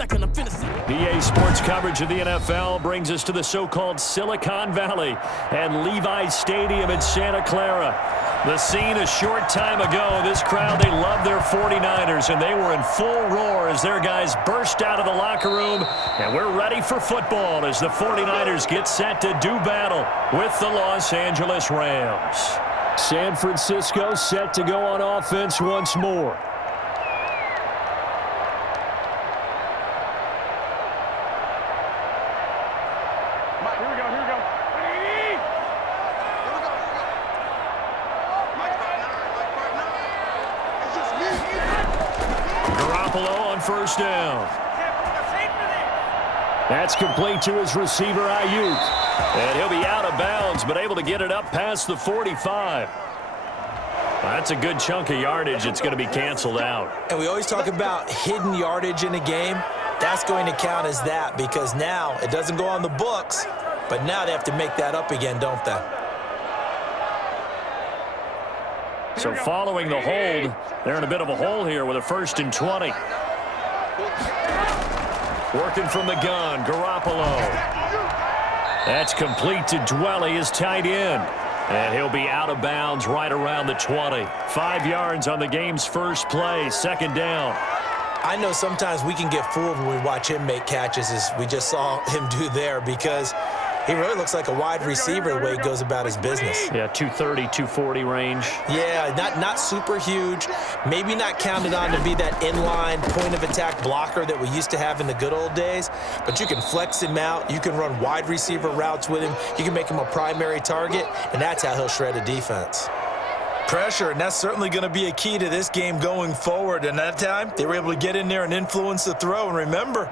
second, I'm finna see. PA Sports coverage of the NFL brings us to the so-called Silicon Valley and Levi's Stadium in Santa Clara. The scene a short time ago. This crowd, they love their 49ers, and they were in full roar as their guys burst out of the locker room. And we're ready for football as the 49ers get set to do battle with the Los Angeles Rams. San Francisco set to go on offense once more. First down. That's complete to his receiver, Ayuk. And he'll be out of bounds, but able to get it up past the 45. That's a good chunk of yardage. It's going to be canceled out. And we always talk about hidden yardage in a game. That's going to count as that because now it doesn't go on the books, but now they have to make that up again, don't they? So following the hold, they're in a bit of a hole here with a 1st and 20. Working from the gun, Garoppolo. That's complete to Dwelly, his tight end. And he'll be out of bounds right around the 20. 5 yards on the game's first play, 2nd down. I know sometimes we can get fooled when we watch him make catches as we just saw him do there because he really looks like a wide receiver the way he goes about his business. Yeah, 230, 240 range. Yeah, not super huge. Maybe not counted on to be that inline point-of-attack blocker that we used to have in the good old days. But you can flex him out. You can run wide receiver routes with him. You can make him a primary target, and that's how he'll shred a defense. Pressure, and that's certainly going to be a key to this game going forward. And that time, they were able to get in there and influence the throw. And remember,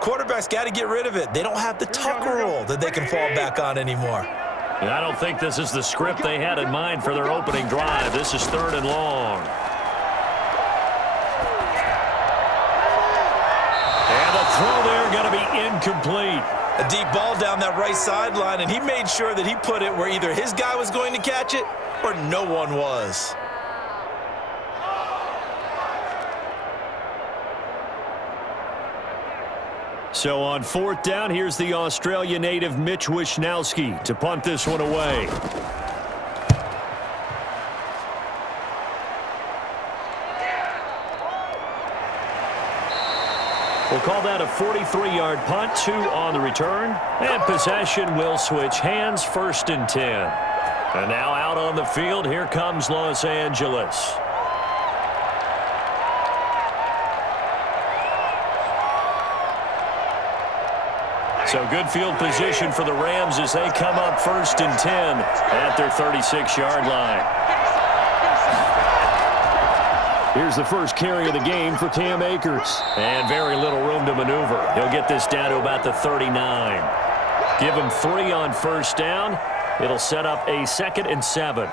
quarterbacks got to get rid of it. They don't have the tuck rule that they can fall back on anymore. And I don't think this is the script they had in mind for their opening drive. This is 3rd and long. And the throw there going to be incomplete. A deep ball down that right sideline, and he made sure that he put it where either his guy was going to catch it or no one was. So on 4th down, here's the Australia native Mitch Wishnowsky to punt this one away. We'll call that a 43-yard punt, 2 on the return, and possession will switch hands, 1st and 10. And now out on the field, here comes Los Angeles. So good field position for the Rams as they come up 1st and 10 at their 36-yard line. Here's the first carry of the game for Cam Akers. And very little room to maneuver. He'll get this down to about the 39. Give him 3 on 1st down. It'll set up a 2nd and 7.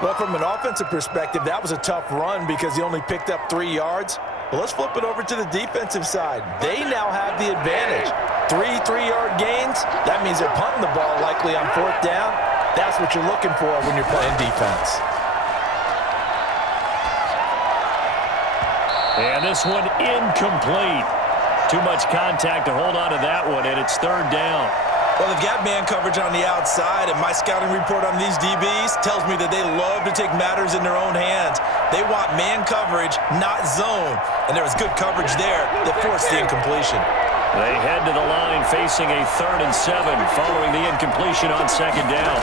Well, from an offensive perspective, that was a tough run because he only picked up 3 yards. But let's flip it over to the defensive side. They now have the advantage. 3 3-yard gains, that means they're punting the ball likely on 4th down. That's what you're looking for when you're playing defense. And this one incomplete. Too much contact to hold on to that one, and it's 3rd down. Well, they've got man coverage on the outside, and my scouting report on these DBs tells me that they love to take matters in their own hands. They want man coverage, not zone. And there was good coverage there that forced the incompletion. They head to the line facing a 3rd and 7 following the incompletion on 2nd down.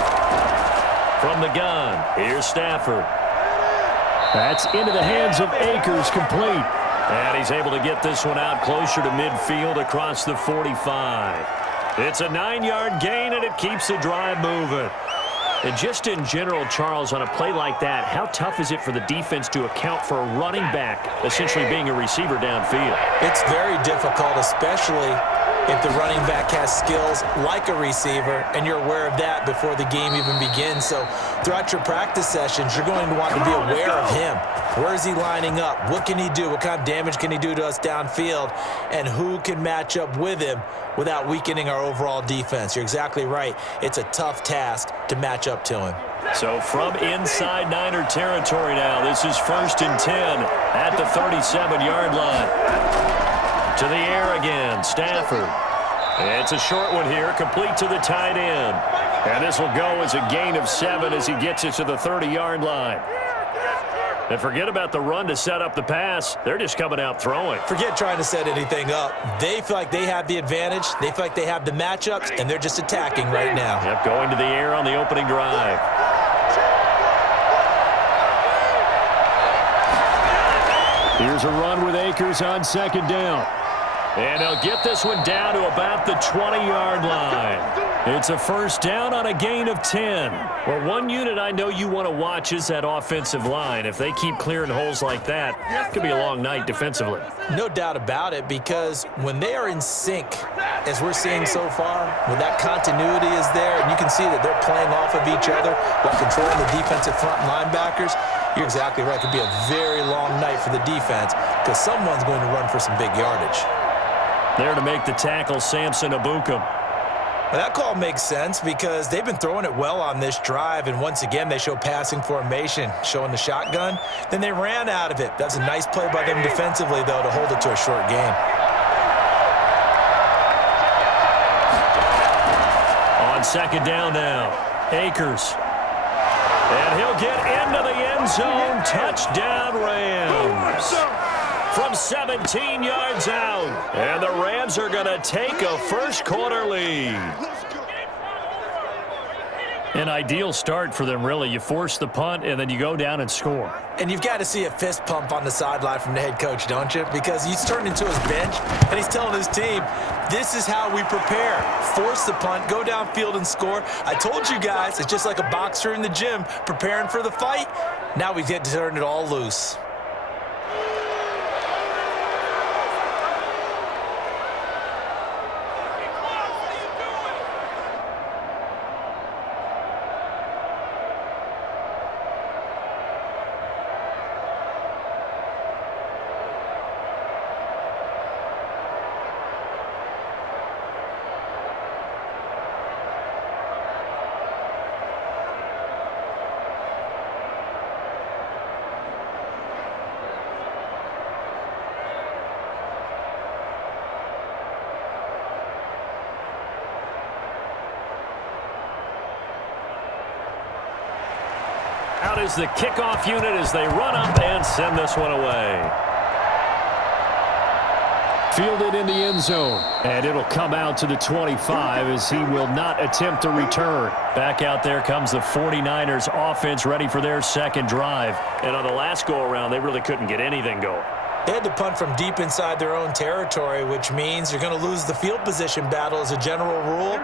From the gun, here's Stafford. That's into the hands of Akers, complete. And he's able to get this one out closer to midfield across the 45. It's a 9-yard gain, and it keeps the drive moving. And just in general, Charles, on a play like that, how tough is it for the defense to account for a running back essentially being a receiver downfield? It's very difficult, especially if the running back has skills like a receiver, and you're aware of that before the game even begins. So throughout your practice sessions, you're going to want to be aware of him. Where is he lining up? What can he do? What kind of damage can he do to us downfield? And who can match up with him without weakening our overall defense? You're exactly right. It's a tough task to match up to him. So from inside Niner territory now, this is 1st and 10 at the 37-yard line. To the air again, Stafford. It's a short one here, complete to the tight end. And this will go as a gain of 7 as he gets it to the 30-yard line. And forget about the run to set up the pass. They're just coming out throwing. Forget trying to set anything up. They feel like they have the advantage. They feel like they have the matchups, and they're just attacking right now. Yep, going to the air on the opening drive. Here's a run with Akers on second down. And he'll get this one down to about the 20-yard line. It's a first down on a gain of 10. Well, one unit I know you want to watch is that offensive line. If they keep clearing holes like that, it could be a long night defensively. No doubt about it, because when they are in sync, as we're seeing so far, when that continuity is there, and you can see that they're playing off of each other while controlling the defensive front linebackers, you're exactly right. It could be a very long night for the defense because someone's going to run for some big yardage. There to make the tackle, Samson Abukum. Well, that call makes sense because they've been throwing it well on this drive, and once again they show passing formation, showing the shotgun. Then they ran out of it. That's a nice play by them defensively, though, to hold it to a short gain. On second down now, Akers. And he'll get into the end zone. Touchdown, Rams. From 17 yards out. And the Rams are going to take a first-quarter lead. An ideal start for them, really. You force the punt, and then you go down and score. And you've got to see a fist pump on the sideline from the head coach, don't you? Because he's turned into his bench, and he's telling his team, this is how we prepare. Force the punt, go downfield and score. I told you guys, it's just like a boxer in the gym preparing for the fight. Now we get to turn it all loose. Out is the kickoff unit as they run up and send this one away. Fielded in the end zone, and it'll come out to the 25 as he will not attempt to return. Back out there comes the 49ers offense ready for their second drive. And on the last go-around, they really couldn't get anything going. They had to punt from deep inside their own territory, which means you're going to lose the field position battle as a general rule.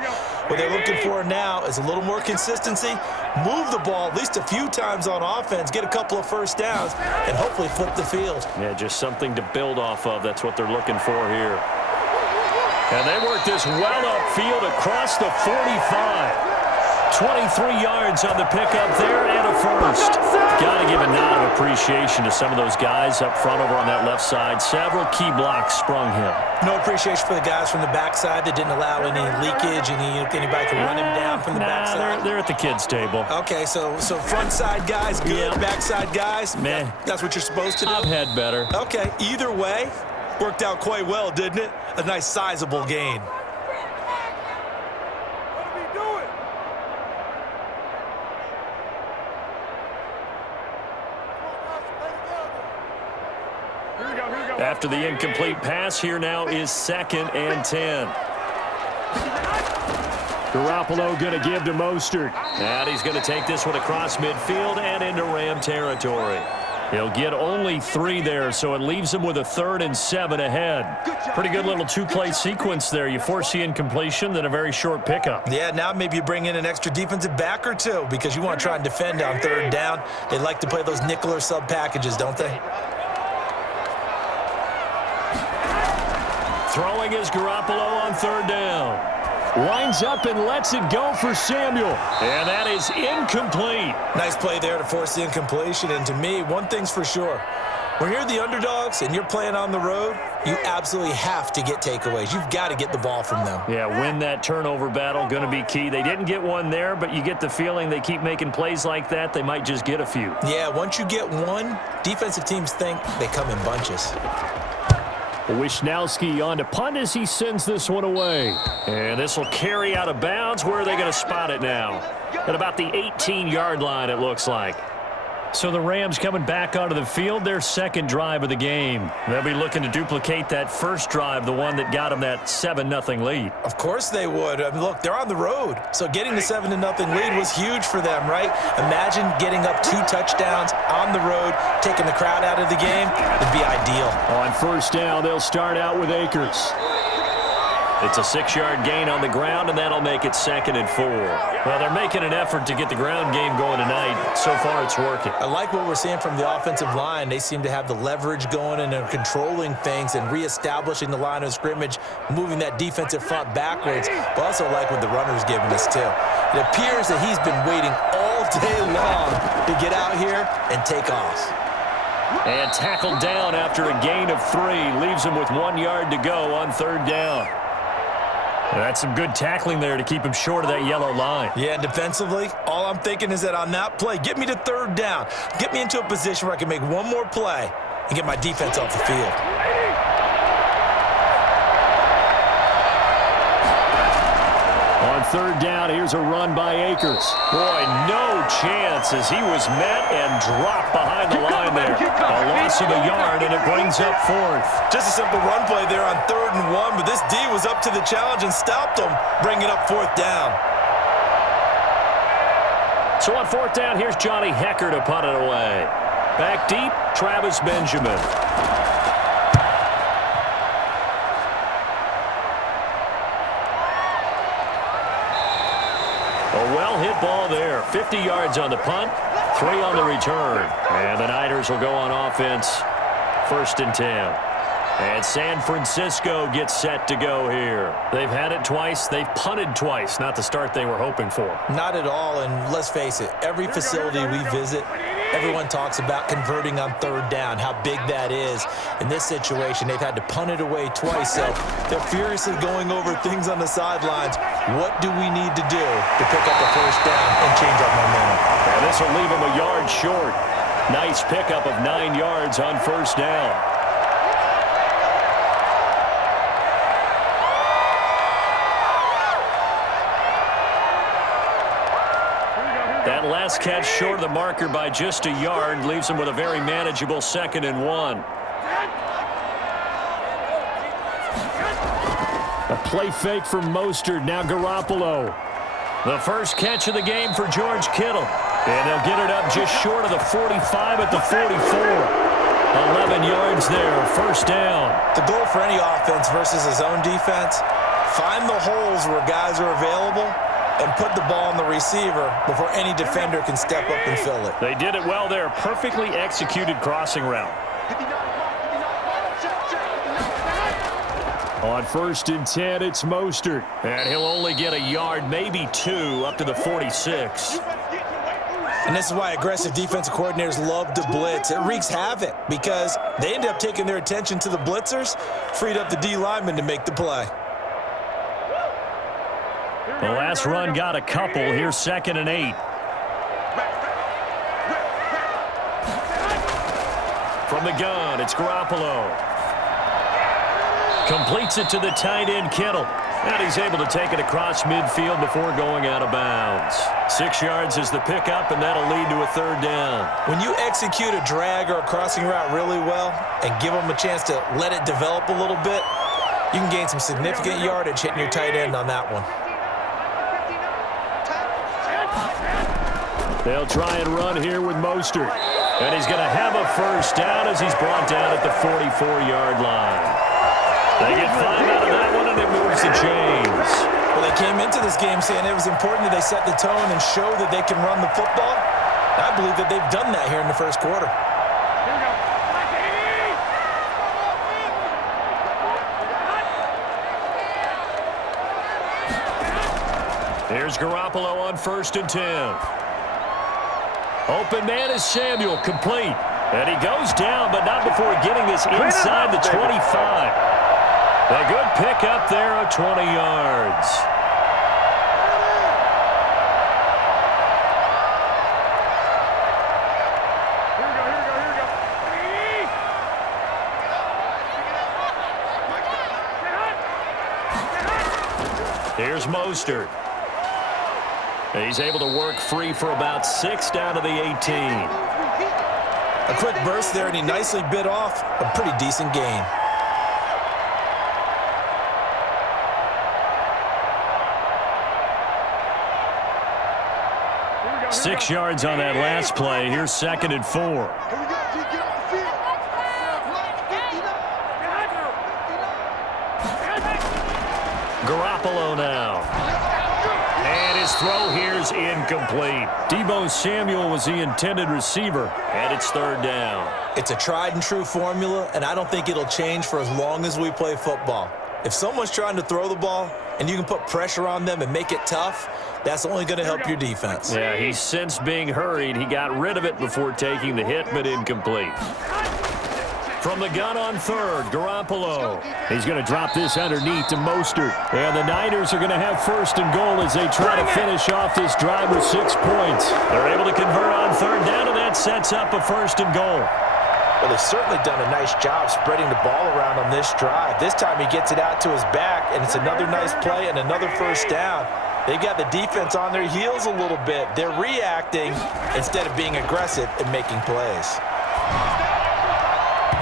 What they're looking for now is a little more consistency, move the ball at least a few times on offense, get a couple of first downs, and hopefully flip the field. Yeah, just something to build off of. That's what they're looking for here. And they work this well upfield across the 45. 23 yards on the pickup there and a first. Got to give a nod of appreciation to some of those guys up front over on that left side. Several key blocks sprung him. No appreciation for the guys from the backside that didn't allow any leakage, anybody could run him down from the backside. They're at the kids' table. Okay, so front side guys good, backside guys, meh. That's what you're supposed to do? I've had better. Okay, either way, worked out quite well, didn't it? A nice sizable gain. After the incomplete pass, here now is 2nd and 10. Garoppolo going to give to Mostert. And he's going to take this one across midfield and into Ram territory. He'll get only 3 there, so it leaves him with a 3rd and 7 ahead. Pretty good little 2-play sequence there. You force the incompletion, then a very short pickup. Yeah, now maybe you bring in an extra defensive back or two because you want to try and defend on 3rd down. They like to play those nickel or sub packages, don't they? Throwing is Garoppolo on 3rd down. Lines up and lets it go for Samuel. And that is incomplete. Nice play there to force the incompletion. And to me, one thing's for sure. When you're the underdogs and you're playing on the road, you absolutely have to get takeaways. You've got to get the ball from them. Yeah, win that turnover battle, going to be key. They didn't get one there, but you get the feeling they keep making plays like that, they might just get a few. Yeah, once you get one, defensive teams think they come in bunches. Wisnowski on to punt as he sends this one away. And this will carry out of bounds. Where are they going to spot it now? At about the 18-yard line, it looks like. So the Rams coming back onto the field, their second drive of the game. They'll be looking to duplicate that first drive, the one that got them that 7-0 lead. Of course they would. I mean, look, they're on the road. So getting the 7-0 lead was huge for them, right? Imagine getting up 2 touchdowns on the road, taking the crowd out of the game. It'd be ideal. On first down, they'll start out with Akers. It's a 6-yard gain on the ground, and that'll make it 2nd and 4. Well, they're making an effort to get the ground game going tonight. So far, it's working. I like what we're seeing from the offensive line. They seem to have the leverage going, and they're controlling things and reestablishing the line of scrimmage, moving that defensive front backwards. But also like what the runner's giving us, too. It appears that he's been waiting all day long to get out here and take off. And tackled down after a gain of 3. Leaves him with 1 yard to go on 3rd down. That's some good tackling there to keep him short of that yellow line. Yeah, and defensively, all I'm thinking is that on that play, get me to 3rd down. Get me into a position where I can make one more play and get my defense off the field. On 3rd down, here's a run by Akers. Boy, no chance as he was met and dropped behind the line there. A loss of a yard, and it brings up 4th. Just a simple run play there on 3rd and 1, but this D was up to the challenge and stopped him, bringing up 4th down. So on 4th down, here's Johnny Hecker to punt it away. Back deep, Travis Benjamin. A well-hit ball there. 50 yards on the punt, 3 on the return. And the Niners will go on offense, 1st and 10. And San Francisco gets set to go here. They've had it twice. They've punted twice. Not the start they were hoping for. Not at all, and let's face it, every facility we visit, everyone talks about converting on 3rd down, how big that is. In this situation, they've had to punt it away twice, so they're furiously going over things on the sidelines. What do we need to do to pick up a 1st down and change our momentum? And this will leave them a yard short. Nice pickup of 9 yards on 1st down. That last catch short of the marker by just a yard leaves him with a very manageable 2nd and 1. A play fake from Mostert, now Garoppolo. The first catch of the game for George Kittle. And they'll get it up just short of the 45 at the 44. 11 yards there, 1st down. The goal for any offense versus his own defense, find the holes where guys are available and put the ball on the receiver before any defender can step up and fill it. They did it well there. Perfectly executed crossing route. On 1st and 10, it's Mostert. And he'll only get a yard, maybe 2, up to the 46. And this is why aggressive defensive coordinators love to blitz. It wreaks havoc because they end up taking their attention to the blitzers, freed up the D lineman to make the play. The last run got a couple. Here's 2nd and 8. From the gun, it's Garoppolo. Completes it to the tight end, Kittle. And he's able to take it across midfield before going out of bounds. 6 yards is the pickup, and that'll lead to a 3rd down. When you execute a drag or a crossing route really well and give them a chance to let it develop a little bit, you can gain some significant yardage hitting your tight end on that one. They'll try and run here with Mostert. And he's going to have a 1st down as he's brought down at the 44-yard line. They get 5 out of that one, and it moves the chains. Well, they came into this game saying it was important that they set the tone and show that they can run the football. I believe that they've done that here in the 1st quarter. Here's Garoppolo on 1st and 10. Open man is Samuel, complete. And he goes down, but not before getting this inside the 25. A good pickup there of 20 yards. Here's Mostert. He's able to work free for about 6 down to the 18. A quick burst there, and he nicely bit off a pretty decent gain. Six yards on that last play. Here's 2nd and 4. Garoppolo now. And his throw here's incomplete. Deebo Samuel was the intended receiver, and it's 3rd down. It's a tried and true formula, and I don't think it'll change for as long as we play football. If someone's trying to throw the ball and you can put pressure on them and make it tough, that's only going to help your defense. Yeah, he's since being hurried. He got rid of it before taking the hit, but incomplete. From the gun on 3rd, Garoppolo. He's going to drop this underneath to Mostert. And the Niners are going to have 1st and goal as they try to finish off this drive with 6 points. They're able to convert on 3rd down, and that sets up a 1st and goal. Well, they've certainly done a nice job spreading the ball around on this drive. This time he gets it out to his back, and it's another nice play and another 1st down. They've got the defense on their heels a little bit. They're reacting instead of being aggressive and making plays.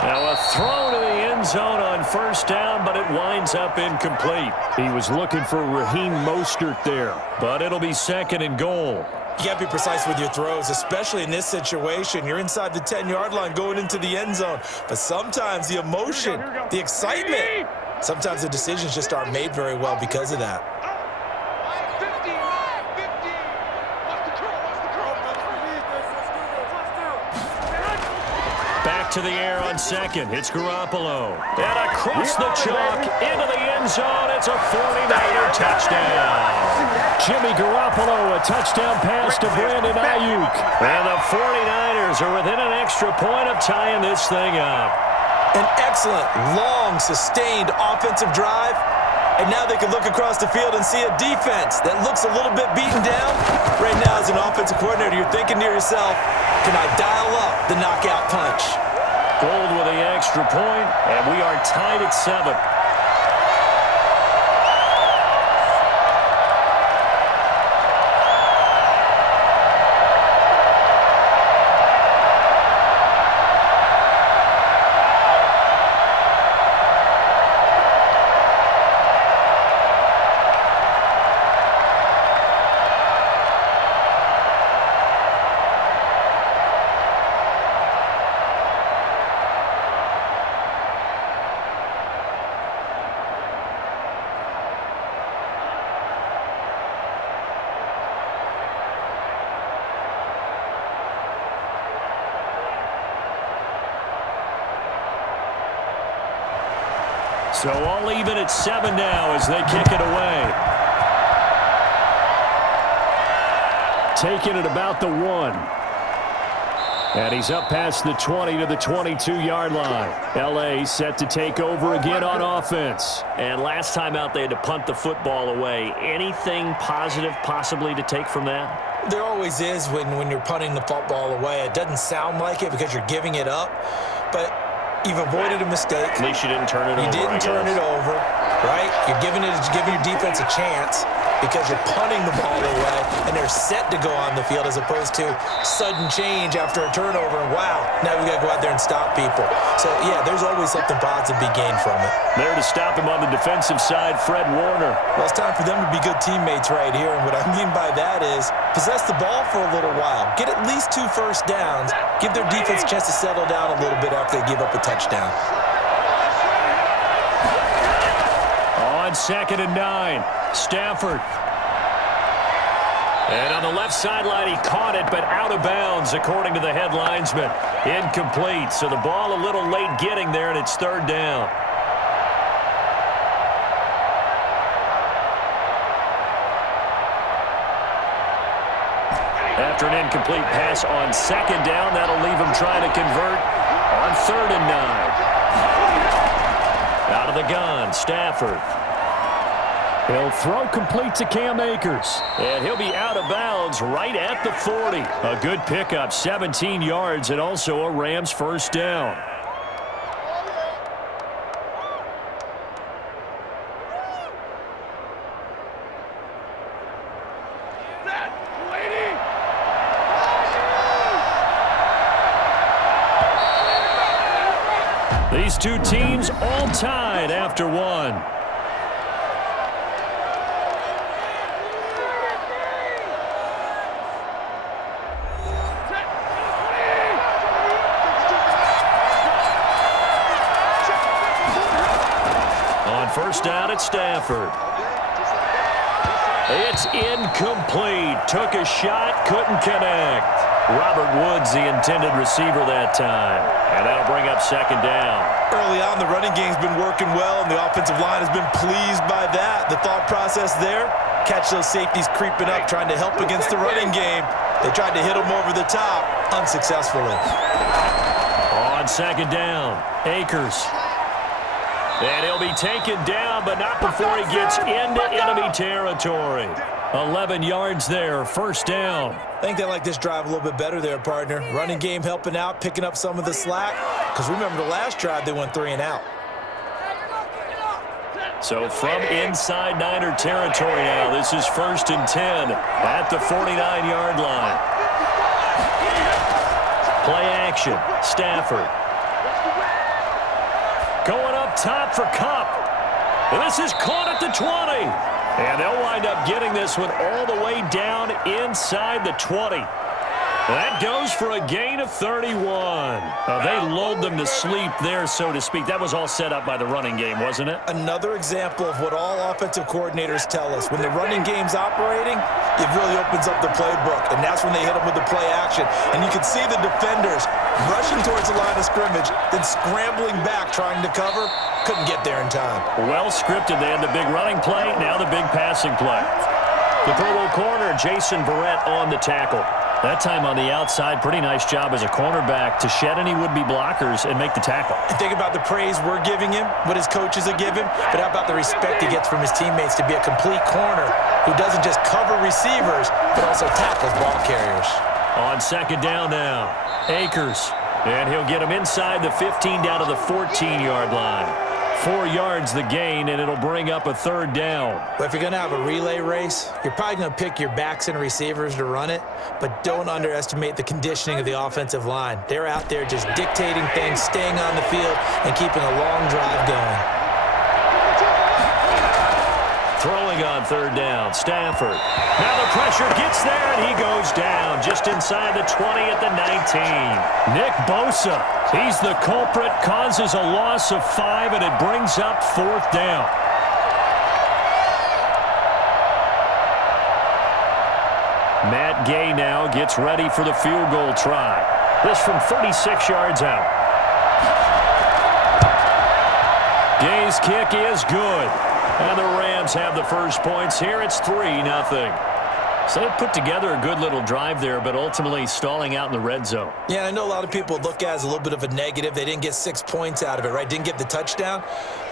Now a throw to the end zone on 1st down, but it winds up incomplete. He was looking for Raheem Mostert there, but it'll be 2nd and goal. You got to be precise with your throws, especially in this situation. You're inside the 10-yard line going into the end zone. But sometimes the emotion, the excitement, sometimes the decisions just aren't made very well because of that. Back to the air on 2nd. It's Garoppolo. And across the chalk into the end zone. It's a 49er touchdown. Jimmy Garoppolo, a touchdown pass to Brandon Ayuk. And the 49ers are within an extra point of tying this thing up. An excellent, long, sustained offensive drive. And now they can look across the field and see a defense that looks a little bit beaten down. Right now, as an offensive coordinator, you're thinking to yourself, can I dial up the knockout punch? Gold with the extra point, and we are tied at 7. So all even at 7 now as they kick it away. Taking it about the 1. And he's up past the 20 to the 22-yard line. L.A. set to take over again on offense. And last time out they had to punt the football away. Anything positive possibly to take from that? There always is when you're punting the football away. It doesn't sound like it because you're giving it up. But you've avoided a mistake. At least you didn't turn it over. You didn't turn it over, right? You're giving your defense a chance because you're punting the ball away, and they're set to go on the field as opposed to sudden change after a turnover. And wow, now we got to go out there and stop people. So, yeah, there's always something positive to be gained from it. There to stop him on the defensive side, Fred Warner. Well, it's time for them to be good teammates right here, and what I mean by that is possess the ball for a little while. Get at least 2 first downs. Give their defense a chance to settle down a little bit after they give up a touchdown. On 2nd and 9, Stafford. And on the left sideline, he caught it, but out of bounds, according to the head linesman. Incomplete, so the ball a little late getting there, and it's 3rd down. After an incomplete pass on 2nd down, that'll leave him trying to convert on 3rd and 9. Out of the gun, Stafford. He'll throw complete to Cam Akers. And he'll be out of bounds right at the 40. A good pickup, 17 yards, and also a Rams 1st down. These two teams all tied after one. On first down at Stafford. It's incomplete. Took a shot, couldn't connect. Robert Woods, the intended receiver that time. And that'll bring up second down. Early on, the running game's been working well, and the offensive line has been pleased by that. The thought process there, catch those safeties creeping up, trying to help against the running game. They tried to hit them over the top, unsuccessfully. On second down, Akers. And he'll be taken down, but not before he gets into enemy territory. 11 yards there, first down. I think they like this drive a little bit better there, partner. Running game helping out, picking up some of the slack. Because remember the last drive, they went 3 and out. So from inside Niner territory now, this is 1st and 10 at the 49-yard line. Play action, Stafford. Going up top for Kupp. And this is caught at the 20. And they'll wind up getting this one all the way down inside the 20. That goes for a gain of 31. They lulled them to sleep there, so to speak. That was all set up by the running game, wasn't it? Another example of what all offensive coordinators tell us. When the running game's operating, it really opens up the playbook. And that's when they hit them with the play action. And you can see the defenders rushing towards the line of scrimmage, then scrambling back, trying to cover. Couldn't get there in time. Well scripted. They had the big running play, now the big passing play. The Pro Bowl corner, Jason Verrett on the tackle. That time on the outside, pretty nice job as a cornerback to shed any would-be blockers and make the tackle. And think about the praise we're giving him, what his coaches are giving, but how about the respect he gets from his teammates to be a complete corner who doesn't just cover receivers, but also tackles ball carriers. On second down now, Akers. And he'll get him inside the 15 down to the 14-yard line. 4 yards the gain, and it'll bring up a third down. But if you're going to have a relay race, you're probably going to pick your backs and receivers to run it, but don't underestimate the conditioning of the offensive line. They're out there just dictating things, staying on the field, and keeping a long drive going. Throwing on third down, Stafford. Now the pressure gets there, and he goes down just inside the 20 at the 19. Nick Bosa, he's the culprit, causes a loss of 5, and it brings up fourth down. Matt Gay now gets ready for the field goal try. This from 36 yards out. Gay's kick is good. And the Rams have the first points here. It's 3-0. So they put together a good little drive there, but ultimately stalling out in the red zone. Yeah, I know a lot of people look at it as a little bit of a negative. They didn't get 6 points out of it, right? Didn't get the touchdown.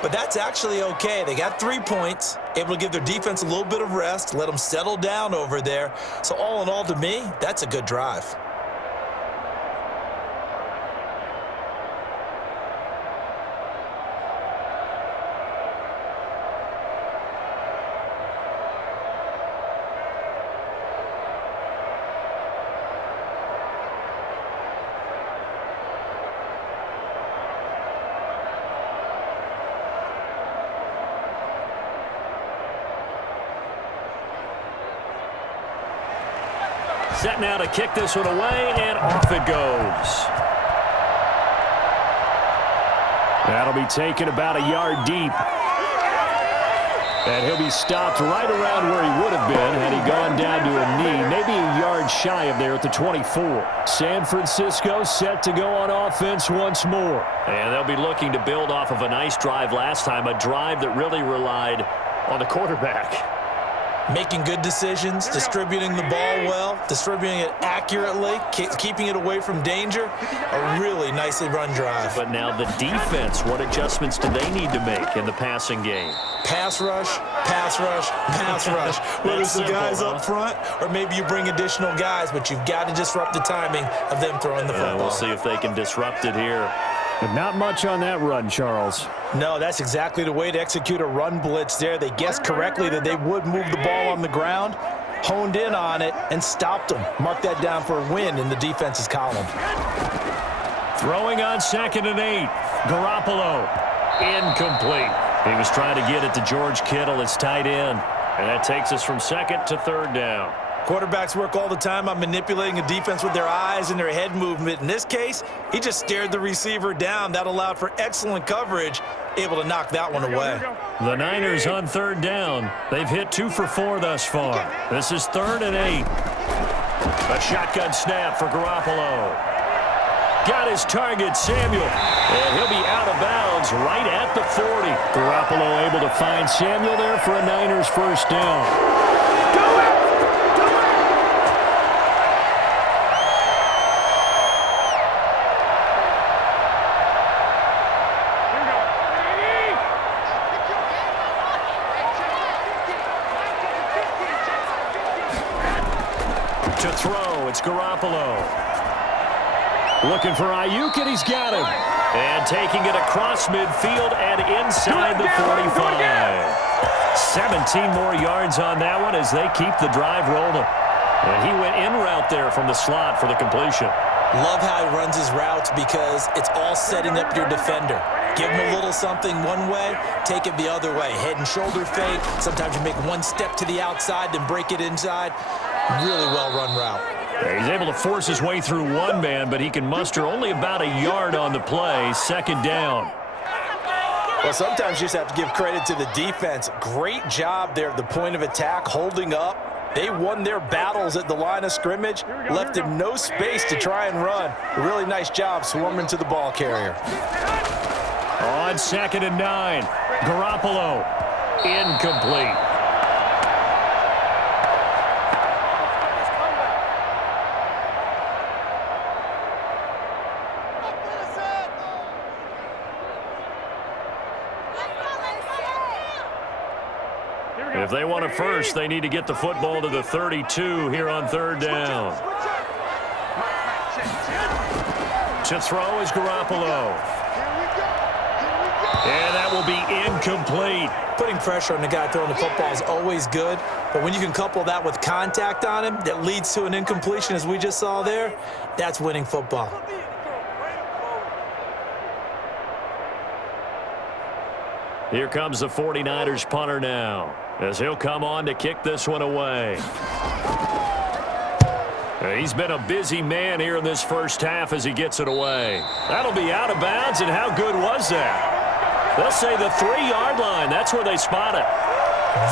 But that's actually okay. They got 3 points, able to give their defense a little bit of rest, let them settle down over there. So all in all, to me, that's a good drive. Set now to kick this one away, and off it goes. That'll be taken about a yard deep. And he'll be stopped right around where he would have been had he gone down to a knee, maybe a yard shy of there at the 24. San Francisco set to go on offense once more. And they'll be looking to build off of a nice drive last time, a drive that really relied on the quarterback. Making good decisions, distributing the ball well, distributing it accurately, keeping it away from danger. A really nicely run drive. But now the defense, what adjustments do they need to make in the passing game? Pass rush, pass rush, pass rush. Whether it's the guys up front or maybe you bring additional guys, but you've got to disrupt the timing of them throwing the football. We'll see if they can disrupt it here. But not much on that run, Charles. No, that's exactly the way to execute a run blitz there. They guessed correctly that they would move the ball on the ground, honed in on it, and stopped them. Mark that down for a win in the defense's column. Throwing on 2nd and 8. Garoppolo. Incomplete. He was trying to get it to George Kittle, his tight end. And that takes us from second to third down. Quarterbacks work all the time on manipulating a defense with their eyes and their head movement. In this case, he just stared the receiver down. That allowed for excellent coverage, able to knock that one away. The Niners on third down. They've hit 2 for 4 thus far. This is 3rd and 8. A shotgun snap for Garoppolo. Got his target, Samuel. And he'll be out of bounds right at the 40. Garoppolo able to find Samuel there for a Niners first down. To throw, it's Garoppolo. Looking for Ayuk, and he's got him. And taking it across midfield and inside the 45. 17 more yards on that one as they keep the drive rolling. And he went in route there from the slot for the completion. Love how he runs his routes because it's all setting up your defender. Give him a little something one way, take it the other way. Head and shoulder fake. Sometimes you make one step to the outside, then break it inside. Really well-run route. He's able to force his way through one man, but he can muster only about a yard on the play. Second down. Well, sometimes you just have to give credit to the defense. Great job there at the point of attack, holding up. They won their battles at the line of scrimmage, left him no space to try and run. A really nice job swarming to the ball carrier. On 2nd and 9, Garoppolo, incomplete. If they want a first, they need to get the football to the 32 here on third down. To throw is Garoppolo. And that will be incomplete. Putting pressure on the guy throwing the football is always good, but when you can couple that with contact on him that leads to an incompletion, as we just saw there, that's winning football. Here comes the 49ers punter now, as he'll come on to kick this one away. He's been a busy man here in this first half as he gets it away. That'll be out of bounds, and how good was that? They'll say the 3-yard line. That's where they spot it.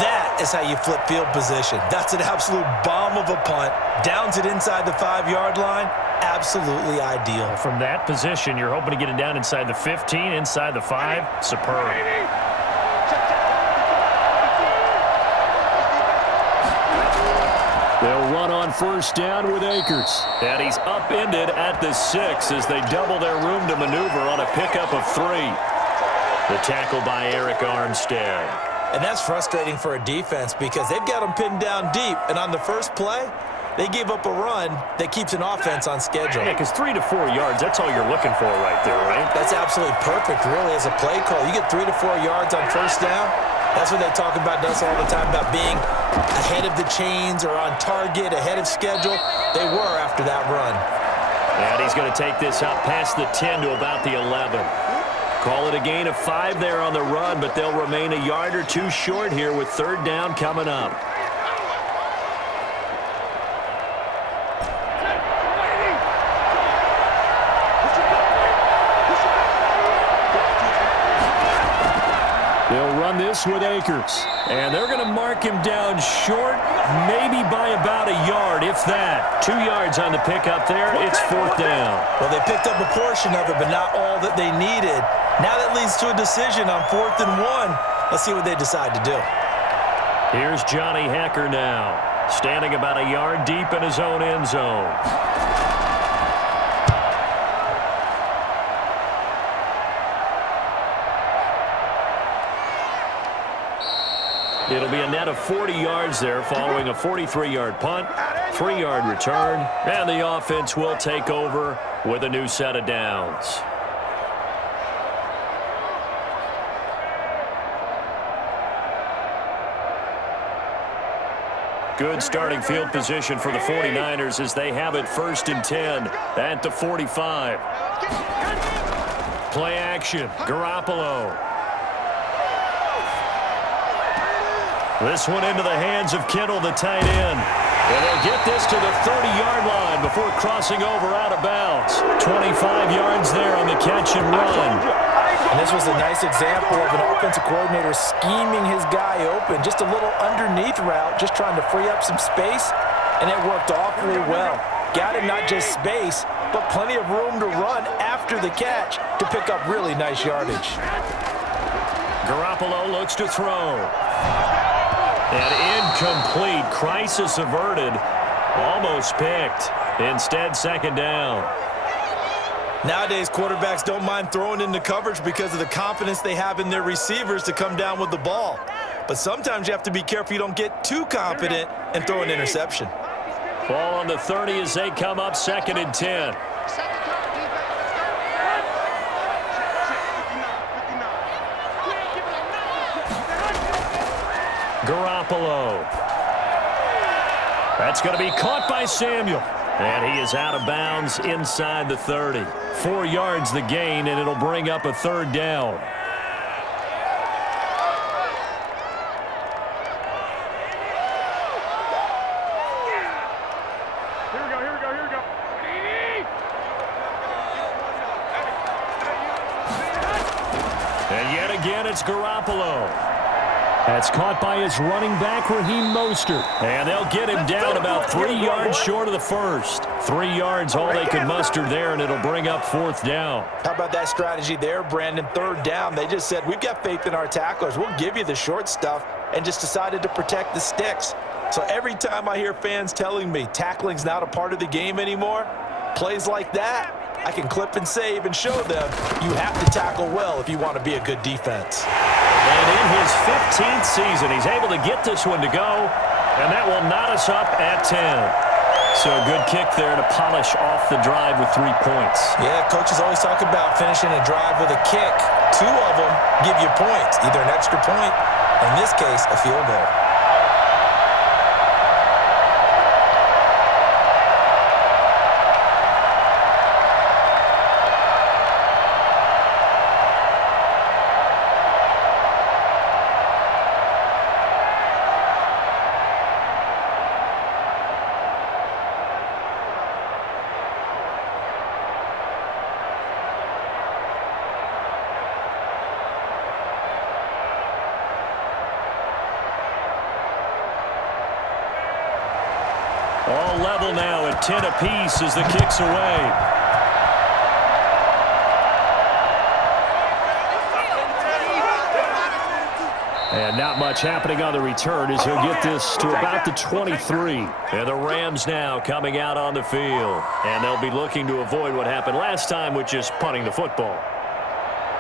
That is how you flip field position. That's an absolute bomb of a punt. Downs it inside the 5-yard line. Absolutely ideal. From that position, you're hoping to get it down inside the 15, inside the 5. Superb. They'll run on first down with Akers. And he's upended at the 6 as they double their room to maneuver on a pickup of 3. The tackle by Eric Armstead. And that's frustrating for a defense because they've got them pinned down deep. And on the first play, they gave up a run that keeps an offense on schedule. Yeah, because 3 to 4 yards, that's all you're looking for right there, right? That's absolutely perfect, really, as a play call. You get 3 to 4 yards on first down. That's what they talk about us all the time, about being ahead of the chains or on target, ahead of schedule. They were after that run. And he's going to take this up past the 10 to about the 11. Call it a gain of 5 there on the run, but they'll remain a yard or 2 short here with third down coming up. They'll run this with Akers. And they're going to mark him down short, maybe by about a yard, if that. 2 yards on the pickup there. It's fourth down. Well, they picked up a portion of it, but not all that they needed. Now that leads to a decision on 4th and 1. Let's see what they decide to do. Here's Johnny Hecker now, standing about a yard deep in his own end zone. It'll be a net of 40 yards there following a 43-yard punt, 3-yard return, and the offense will take over with a new set of downs. Good starting field position for the 49ers as they have it 1st and 10 at the 45. Play action. Garoppolo. This one into the hands of Kittle, the tight end. And they'll get this to the 30-yard line before crossing over out of bounds. 25 yards there on the catch and run. And this was a nice example of an offensive coordinator scheming his guy open. Just a little underneath route, just trying to free up some space, and it worked awfully well. Got him not just space, but plenty of room to run after the catch to pick up really nice yardage. Garoppolo looks to throw. And incomplete. Crisis averted. Almost picked. Instead, second down. Nowadays, quarterbacks don't mind throwing into coverage because of the confidence they have in their receivers to come down with the ball. But sometimes you have to be careful you don't get too confident and throw an interception. Ball on the 30 as they come up, 2nd and 10. Garoppolo. That's going to be caught by Samuel. And he is out of bounds inside the 30. 4 yards the gain, and it'll bring up a 3rd down. Here we go. And yet again, it's Garoppolo. That's caught by his running back, Raheem Mostert. And they'll get him down about 3 yards short of the first. 3 yards, all they could muster there, and it'll bring up 4th down. How about that strategy there, Brandon? 3rd down. They just said, we've got faith in our tacklers. We'll give you the short stuff, and just decided to protect the sticks. So every time I hear fans telling me tackling's not a part of the game anymore, plays like that, I can clip and save and show them you have to tackle well if you want to be a good defense. And in his 15th season, he's able to get this one to go, and that will knot us up at 10. So a good kick there to polish off the drive with 3 points. Yeah, coaches always talk about finishing a drive with a kick. 2 of them give you points, either an extra point, in this case, a field goal. All level now at 10 apiece as the kick's away. And not much happening on the return as he'll get this to about the 23. And the Rams now coming out on the field. And they'll be looking to avoid what happened last time, which is punting the football.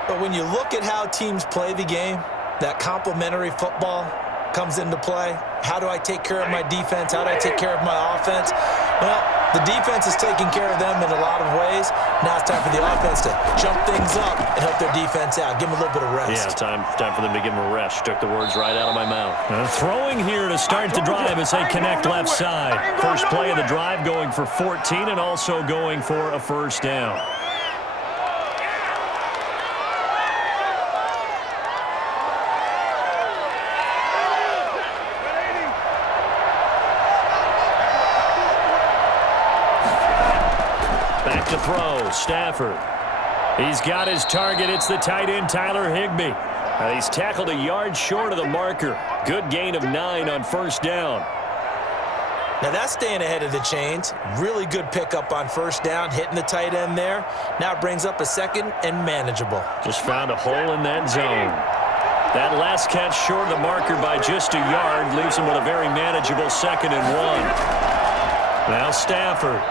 But when you look at how teams play the game, that complementary football comes into play. How do I take care of my defense? How do I take care of my offense? Well, the defense is taking care of them in a lot of ways. Now it's time for the offense to jump things up and help their defense out. Give them a little bit of rest. Yeah, time for them to give them a rest. Took the words right out of my mouth. Throwing here to start the drive as they connect left side. First play of the drive going for 14 and also going for a 1st down. To throw, Stafford. He's got his target. It's the tight end, Tyler Higbee. He's tackled a yard short of the marker. Good gain of 9 on 1st down. Now that's staying ahead of the chains. Really good pickup on 1st down, hitting the tight end there. Now it brings up a 2nd and manageable. Just found a hole in that zone. That last catch short of the marker by just a yard leaves him with a very manageable 2nd and 1. Now Stafford.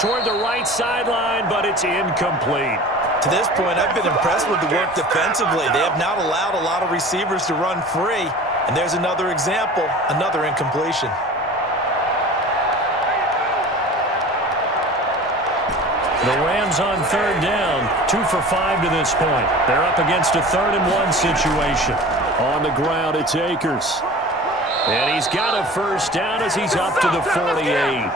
Toward the right sideline, but it's incomplete. To this point, I've been impressed with the work defensively. They have not allowed a lot of receivers to run free. And there's another example, another incompletion. The Rams on 3rd down, 2 for 5 to this point. They're up against a 3rd and 1 situation. On the ground, it's Akers. And he's got a 1st down as he's up to the 48.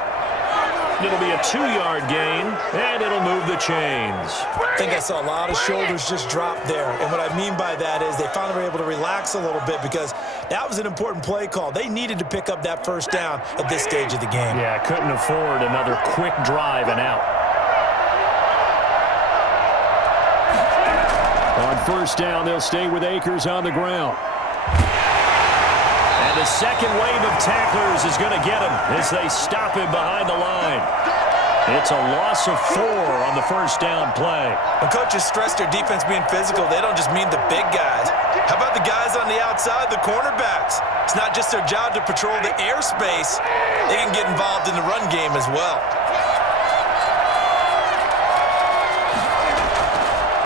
It'll be a 2-yard gain, and it'll move the chains. I think I saw a lot of shoulders just drop there. And what I mean by that is they finally were able to relax a little bit because that was an important play call. They needed to pick up that first down at this stage of the game. Yeah, couldn't afford another quick drive and out. On first down, they'll stay with Akers on the ground. And the second wave of tacklers is going to get him as they stop him behind the line. It's a loss of 4 on the first down play. When coaches stress their defense being physical, they don't just mean the big guys. How about the guys on the outside, the cornerbacks? It's not just their job to patrol the airspace. They can get involved in the run game as well.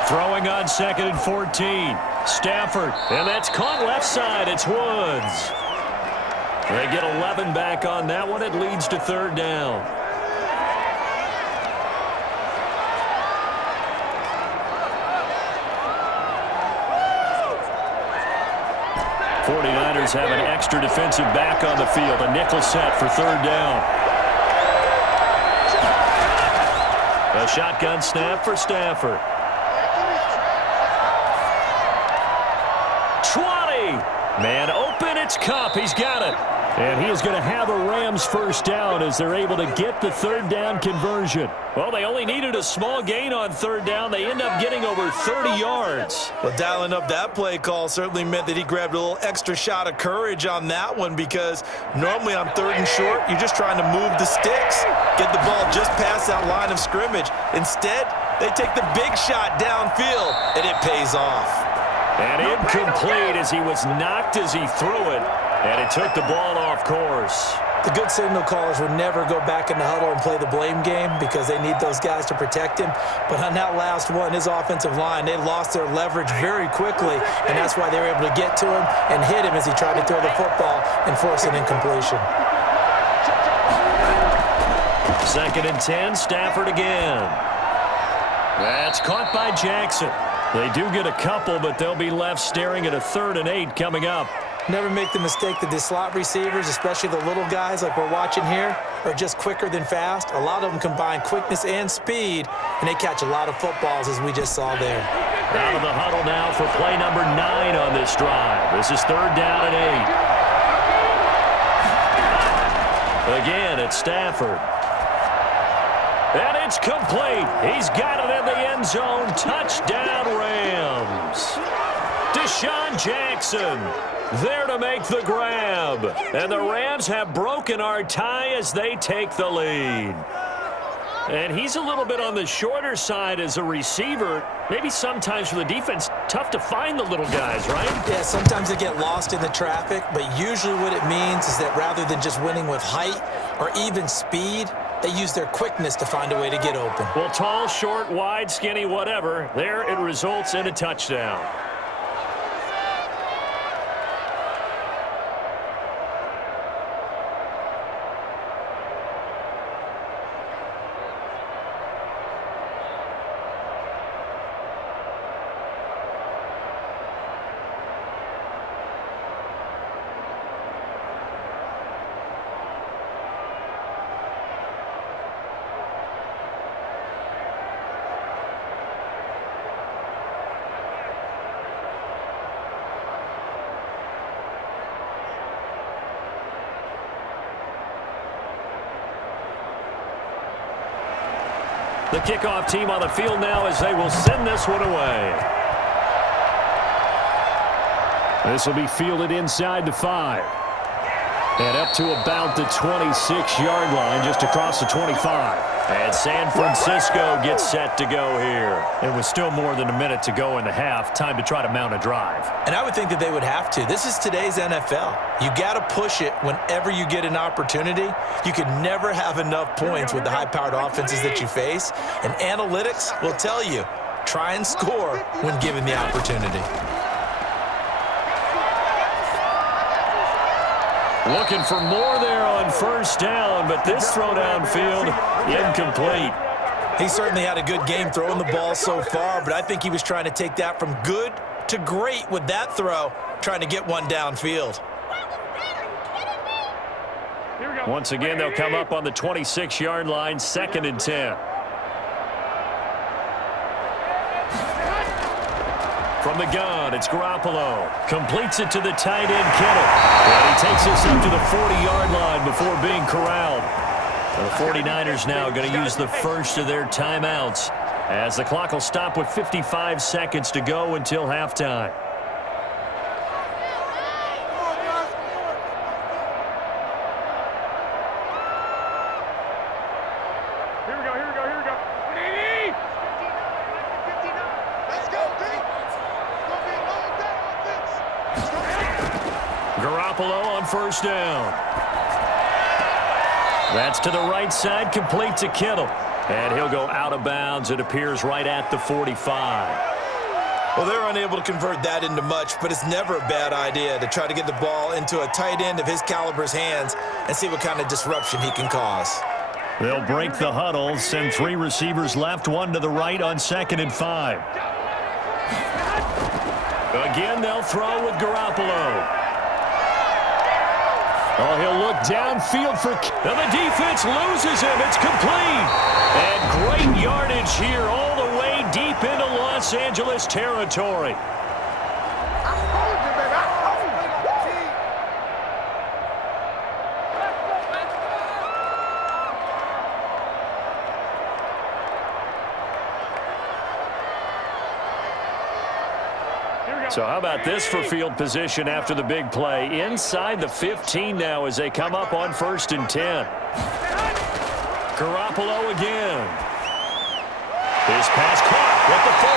Throwing on 2nd and 14. Stafford, and that's caught left side. It's Woods. They get 11 back on that one. It leads to 3rd down. '49ers have an extra defensive back on the field. A nickel set for 3rd down. A shotgun snap for Stafford. 20. Man open, it's Kupp. He's got it. And he is going to have a Rams first down as they're able to get the 3rd down conversion. Well, they only needed a small gain on 3rd down. They end up getting over 30 yards. Well, dialing up that play call certainly meant that he grabbed a little extra shot of courage on that one because normally on 3rd and short, you're just trying to move the sticks, get the ball just past that line of scrimmage. Instead, they take the big shot downfield, and it pays off. And incomplete as he was knocked as he threw it, and it took the ball off course. The good signal callers would never go back in the huddle and play the blame game because they need those guys to protect him. But on that last one, his offensive line, they lost their leverage very quickly, and that's why they were able to get to him and hit him as he tried to throw the football and force an incompletion. 2nd and 10, Stafford again. That's caught by Jackson. They do get a couple, but they'll be left staring at a 3rd and 8 coming up. Never make the mistake that the slot receivers, especially the little guys like we're watching here, are just quicker than fast. A lot of them combine quickness and speed, and they catch a lot of footballs, as we just saw there. Out of the huddle now for play number 9 on this drive. This is 3rd down and 8. Again, it's Stafford. And it's complete. He's got it in the end zone. Touchdown, Rams. Deshaun Jackson there to make the grab. And the Rams have broken our tie as they take the lead. And he's a little bit on the shorter side as a receiver. Maybe sometimes for the defense, tough to find the little guys, right? Yeah, sometimes they get lost in the traffic, but usually what it means is that rather than just winning with height or even speed, they use their quickness to find a way to get open. Well, tall, short, wide, skinny, whatever, there it results in a touchdown. The kickoff team on the field now as they will send this one away. This will be fielded inside the 5. And up to about the 26-yard line, just across the 25. And San Francisco gets set to go here. It was still more than a minute to go in the half. Time to try to mount a drive. And I would think that they would have to. This is today's NFL. You got to push it whenever you get an opportunity. You can never have enough points with the high-powered offenses that you face. And analytics will tell you, try and score when given the opportunity. Looking for more there on first down, but this throw downfield, incomplete. He certainly had a good game throwing the ball so far, but I think he was trying to take that from good to great with that throw, trying to get one downfield. Here we go. Once again, they'll come up on the 26-yard line, 2nd and 10. From the gun, it's Garoppolo. Completes it to the tight end, Kittle. And he takes this up to the 40-yard line before being corralled. The 49ers now going to use the first of their timeouts as the clock will stop with 55 seconds to go until halftime. Garoppolo on first down. That's to the right side, complete to Kittle. And he'll go out of bounds, it appears, right at the 45. Well, they're unable to convert that into much, but it's never a bad idea to try to get the ball into a tight end of his caliber's hands and see what kind of disruption he can cause. They'll break the huddle, send 3 receivers left, 1 to the right on 2nd and 5. Again, they'll throw with Garoppolo. Oh, he'll look downfield for... And the defense loses him. It's complete. And great yardage here all the way deep into Los Angeles territory. So how about this for field position after the big play? Inside the 15 now as they come up on 1st and 10. Garoppolo again. His pass caught at the 4.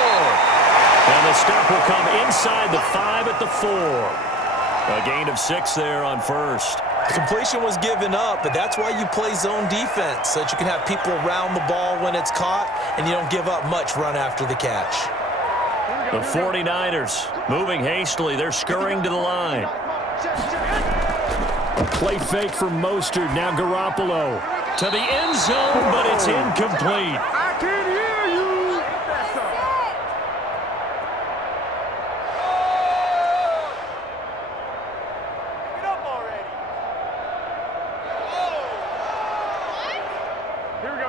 And the stop will come inside the 5 at the 4. A gain of 6 there on first. The completion was given up, but that's why you play zone defense, so that you can have people around the ball when it's caught, and you don't give up much run after the catch. The 49ers moving hastily. They're scurrying to the line. A play fake for Mostert. Now Garoppolo. To the end zone, but it's incomplete. I can hear you. Get up already.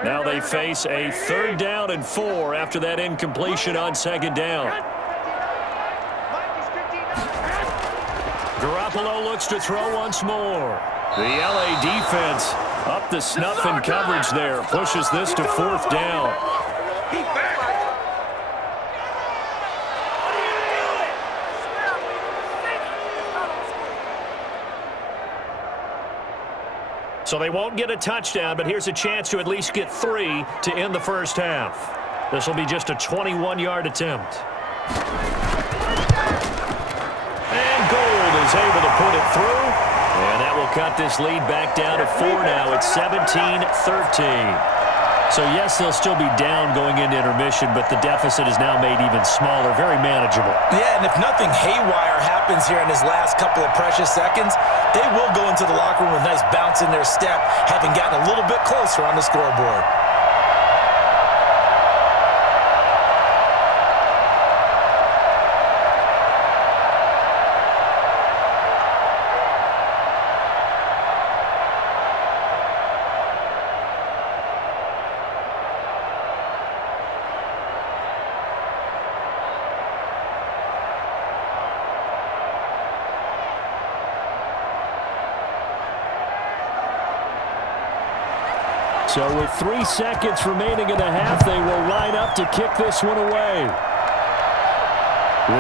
Now they face a 3rd down and 4 after that incompletion on 2nd down. Garoppolo looks to throw once more. The LA defense up the snuff in coverage there. Pushes this to 4th down. So they won't get a touchdown, but here's a chance to at least get 3 to end the first half. This will be just a 21-yard attempt. And Gold is able to put it through. And that will cut this lead back down to 4 now. It's 17-13. So, yes, they'll still be down going into intermission, but the deficit is now made even smaller, very manageable. Yeah, and if nothing haywire happens here in his last couple of precious seconds, they will go into the locker room with a nice bounce in their step, having gotten a little bit closer on the scoreboard. So with 3 seconds remaining in the half, they will line up to kick this one away.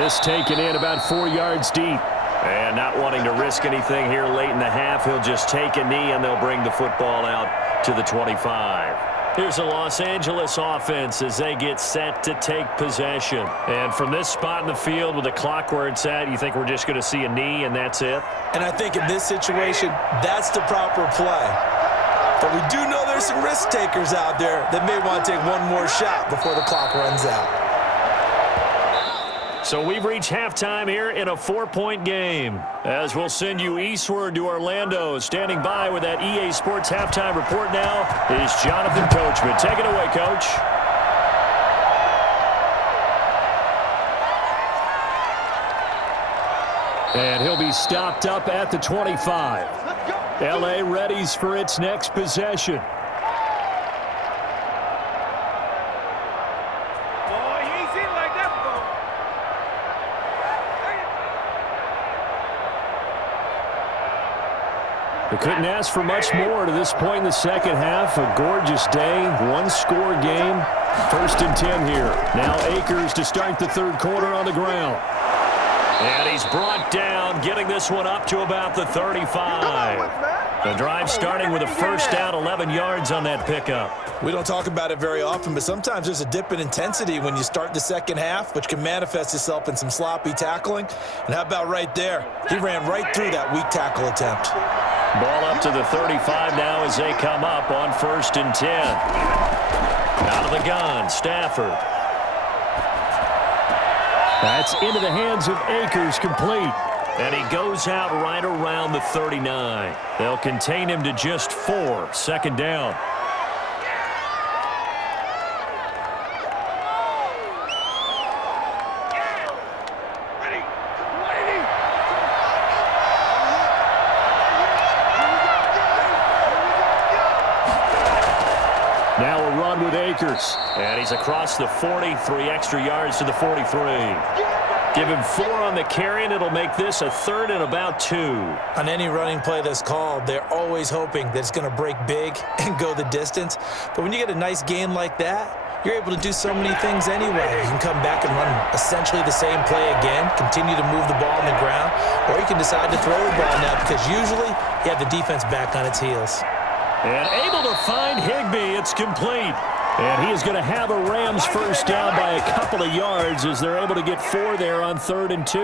This taken in about 4 yards deep. And not wanting to risk anything here late in the half, he'll just take a knee and they'll bring the football out to the 25. Here's the Los Angeles offense as they get set to take possession. And from this spot in the field with the clock where it's at, you think we're just going to see a knee and that's it? And I think in this situation, that's the proper play. But we do know there's some risk takers out there that may want to take one more shot before the clock runs out. So we've reached halftime here in a 4-point game. As we'll send you eastward to Orlando. Standing by with that EA Sports halftime report now is Jonathan Coachman. Take it away, Coach. And he'll be stopped up at the 25. Let's go. L.A. readies for its next possession. Boy, you ain't seen it like that before. They couldn't ask for much more to this point in the second half. A gorgeous day, one-score game. 1st and 10 here. Now Akers to start the third quarter on the ground. And he's brought down, getting this one up to about the 35. The drive starting with a first down, 11 yards on that pickup. We don't talk about it very often, but sometimes there's a dip in intensity when you start the second half, which can manifest itself in some sloppy tackling. And how about right there? He ran right through that weak tackle attempt. Ball up to the 35 now as they come up on 1st and 10. Out of the gun, Stafford. That's into the hands of Akers, complete. And he goes out right around the 39. They'll contain him to just 4. 2nd down. Now a run with Akers. And he's across the 40, 3 extra yards to the 43. Give him 4 on the carry, and it'll make this a 3rd and about 2. On any running play that's called, they're always hoping that it's going to break big and go the distance. But when you get a nice gain like that, you're able to do so many things anyway. You can come back and run essentially the same play again, continue to move the ball on the ground, or you can decide to throw the ball now because usually you have the defense back on its heels. And able to find Higbee. It's complete. And he is going to have a Rams first down by a couple of yards as they're able to get 4 there on 3rd and 2.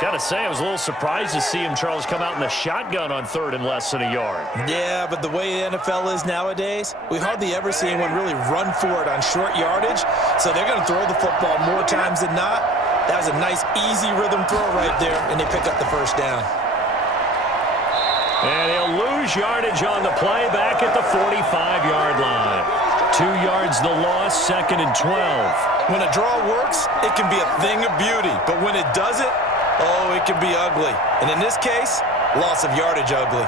Got to say, I was a little surprised to see him, Charles, come out in the shotgun on 3rd and less than a yard. Yeah, but the way the NFL is nowadays, we hardly ever see anyone really run for it on short yardage. So they're going to throw the football more times than not. That was a nice, easy rhythm throw right there, and they pick up the first down. And he'll lose yardage on the play back at the 45-yard line. 2 yards the loss, 2nd and 12. When a draw works, it can be a thing of beauty. But when it doesn't, oh, it can be ugly. And in this case, loss of yardage ugly.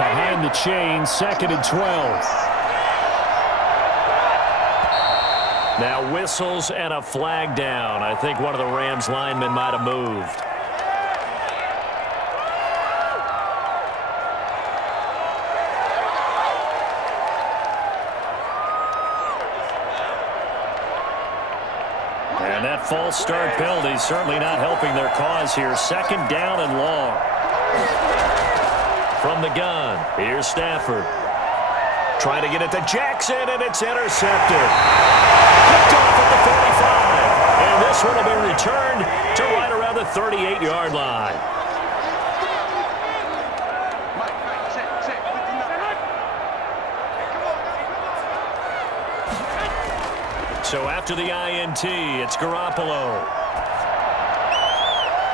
Behind the chain, 2nd and 12. Now whistles and a flag down. I think one of the Rams linemen might have moved. And that false start penalty certainly not helping their cause here. 2nd down and long. From the gun, here's Stafford. Trying to get it to Jackson, and it's intercepted. Picked off at the 45. And this one will be returned to right around the 38-yard line. So after the INT, it's Garoppolo.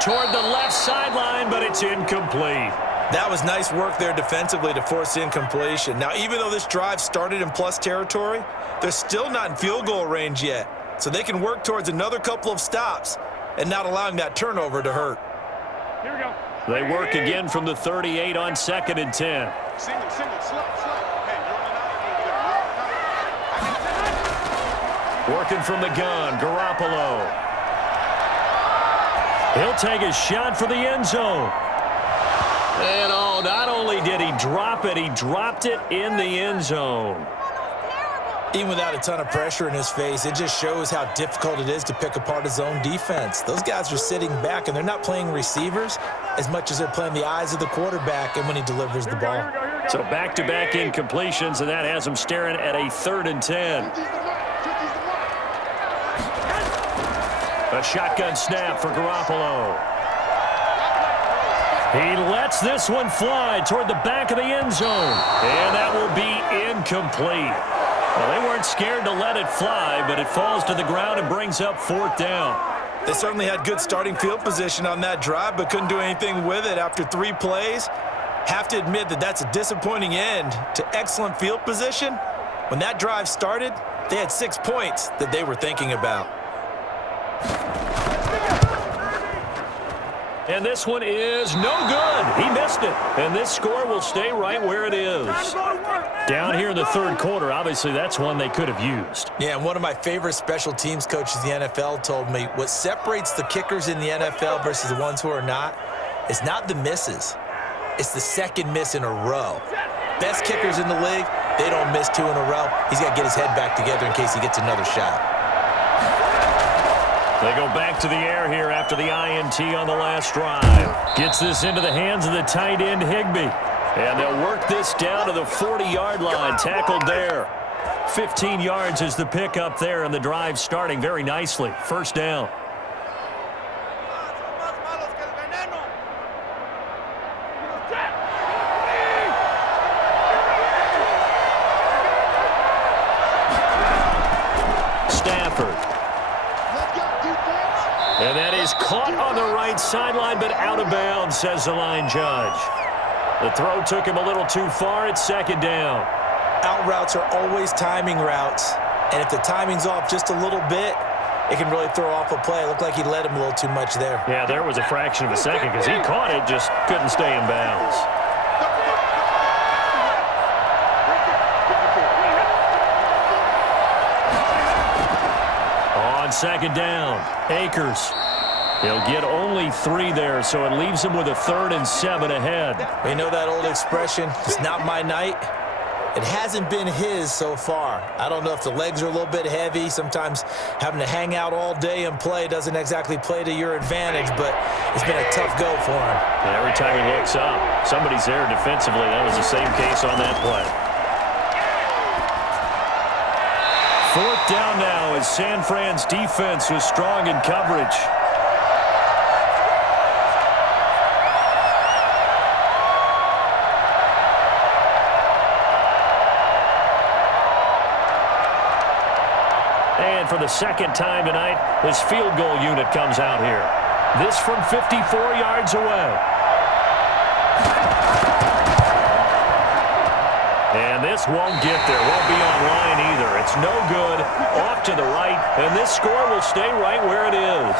Toward the left sideline, but it's incomplete. That was nice work there defensively to force incompletion. Now, even though this drive started in plus territory, they're still not in field goal range yet. So they can work towards another couple of stops and not allowing that turnover to hurt. Here we go. They work again from the 38 on 2nd and 10. Single, slow. Hey, you're running out. Working from the gun, Garoppolo. He'll take a shot for the end zone. And oh, not only did he drop it, he dropped it in the end zone. Even without a ton of pressure in his face, it just shows how difficult it is to pick apart his own defense. Those guys are sitting back, and they're not playing receivers as much as they're playing the eyes of the quarterback and when he delivers the ball. So back-to-back incompletions, and that has him staring at a 3rd and 10. A shotgun snap for Garoppolo. He lets this one fly toward the back of the end zone. And that will be incomplete. Well, they weren't scared to let it fly, but it falls to the ground and brings up 4th down. They certainly had good starting field position on that drive, but couldn't do anything with it after 3 plays. Have to admit that that's a disappointing end to excellent field position. When that drive started, they had 6 points that they were thinking about. And this one is no good. He missed it. And this score will stay right where it is. Down here in the third quarter, obviously that's one they could have used. Yeah, and one of my favorite special teams coaches in the NFL told me what separates the kickers in the NFL versus the ones who are not is not the misses. It's the second miss in a row. Best kickers in the league, they don't miss two in a row. He's got to get his head back together in case he gets another shot. They go back to the air here after the INT on the last drive. Gets this into the hands of the tight end, Higbee. And they'll work this down to the 40-yard line, tackled there. 15 yards is the pickup there, and the drive starting very nicely. First down. And that is caught on the right sideline, but out of bounds, says the line judge. The throw took him a little too far. It's second down. Out routes are always timing routes, and if the timing's off just a little bit, it can really throw off a play. It looked like he led him a little too much there. Yeah, there was a fraction of a second because he caught it, just couldn't stay in bounds. On second down, Akers. He'll get only 3 there, so it leaves him with a 3rd and 7 ahead. We know that old expression, it's not my night. It hasn't been his so far. I don't know if the legs are a little bit heavy. Sometimes having to hang out all day and play doesn't exactly play to your advantage, but it's been a tough go for him. And every time he looks up, somebody's there defensively. That was the same case on that play. 4th down now as San Fran's defense was strong in coverage. And for the second time tonight, his field goal unit comes out here. This from 54 yards away. And this won't get there. Won't be online either. It's no good. Off to the right. And this score will stay right where it is.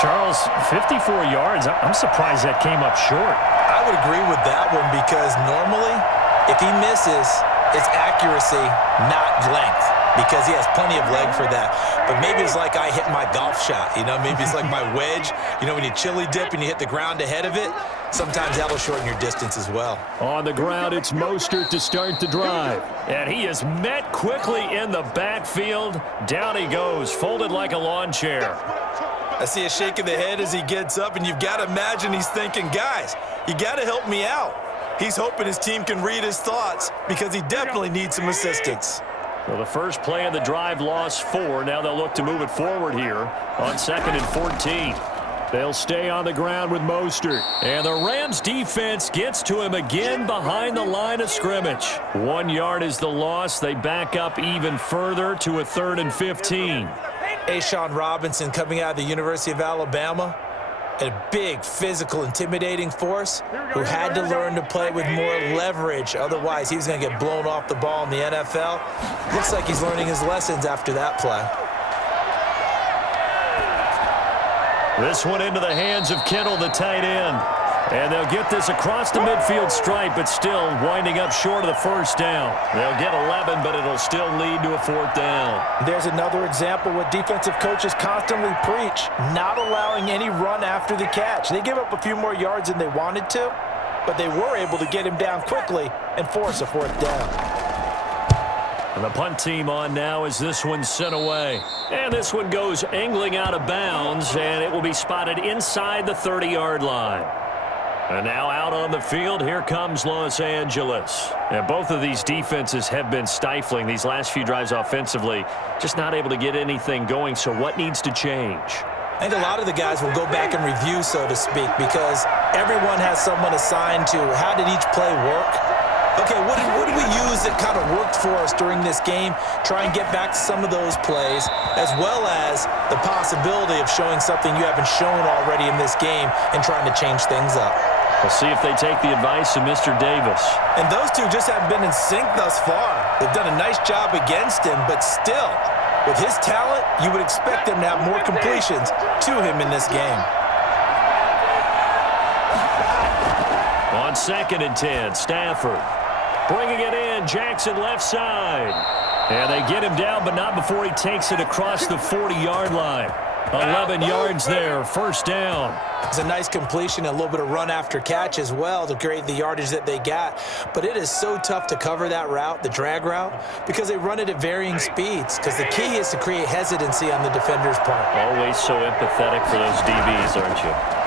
Charles, 54 yards. I'm surprised that came up short. I would agree with that one because normally, if he misses, it's accuracy, not length, because he has plenty of leg for that. But maybe it's like I hit my golf shot, you know? Maybe it's like my wedge. You know, when you chili dip and you hit the ground ahead of it, sometimes that'll shorten your distance as well. On the ground, it's Mostert to start the drive. And he is met quickly in the backfield. Down he goes, folded like a lawn chair. I see a shake of the head as he gets up, and you've got to imagine he's thinking, guys, you got to help me out. He's hoping his team can read his thoughts because he definitely needs some assistance. Well, the first play of the drive lost 4. Now they'll look to move it forward here on 2nd and 14. They'll stay on the ground with Mostert. And the Rams defense gets to him again behind the line of scrimmage. 1 yard is the loss. They back up even further to a 3rd and 15. Ashawn Robinson coming out of the University of Alabama, a big, physical, intimidating force who had to learn to play with more leverage. Otherwise, he was going to get blown off the ball in the NFL. Looks like he's learning his lessons after that play. This one into the hands of Kittle, the tight end. And they'll get this across the midfield stripe, but still winding up short of the first down. They'll get 11, but it'll still lead to a 4th down. There's another example what defensive coaches constantly preach, not allowing any run after the catch. They give up a few more yards than they wanted to, but they were able to get him down quickly and force a 4th down. And the punt team on now as this one's sent away. And this one goes angling out of bounds, and it will be spotted inside the 30-yard line. And now out on the field, here comes Los Angeles. And both of these defenses have been stifling these last few drives offensively, just not able to get anything going. So what needs to change? I think a lot of the guys will go back and review, so to speak, because everyone has someone assigned to how did each play work. Okay, what did we use that kind of worked for us during this game? Try and get back to some of those plays, as well as the possibility of showing something you haven't shown already in this game and trying to change things up. We'll see if they take the advice of Mr. Davis. And those two just haven't been in sync thus far. They've done a nice job against him, but still, with his talent, you would expect him to have more completions to him in this game. On 2nd and 10, Stafford bringing it in. Jackson left side. And they get him down, but not before he takes it across the 40-yard line. 11 yards there, first down. It's a nice completion, a little bit of run after catch as well to create the yardage that they got. But it is so tough to cover that route, the drag route, because they run it at varying speeds. Because the key is to create hesitancy on the defender's part. Always so empathetic for those DBs, aren't you?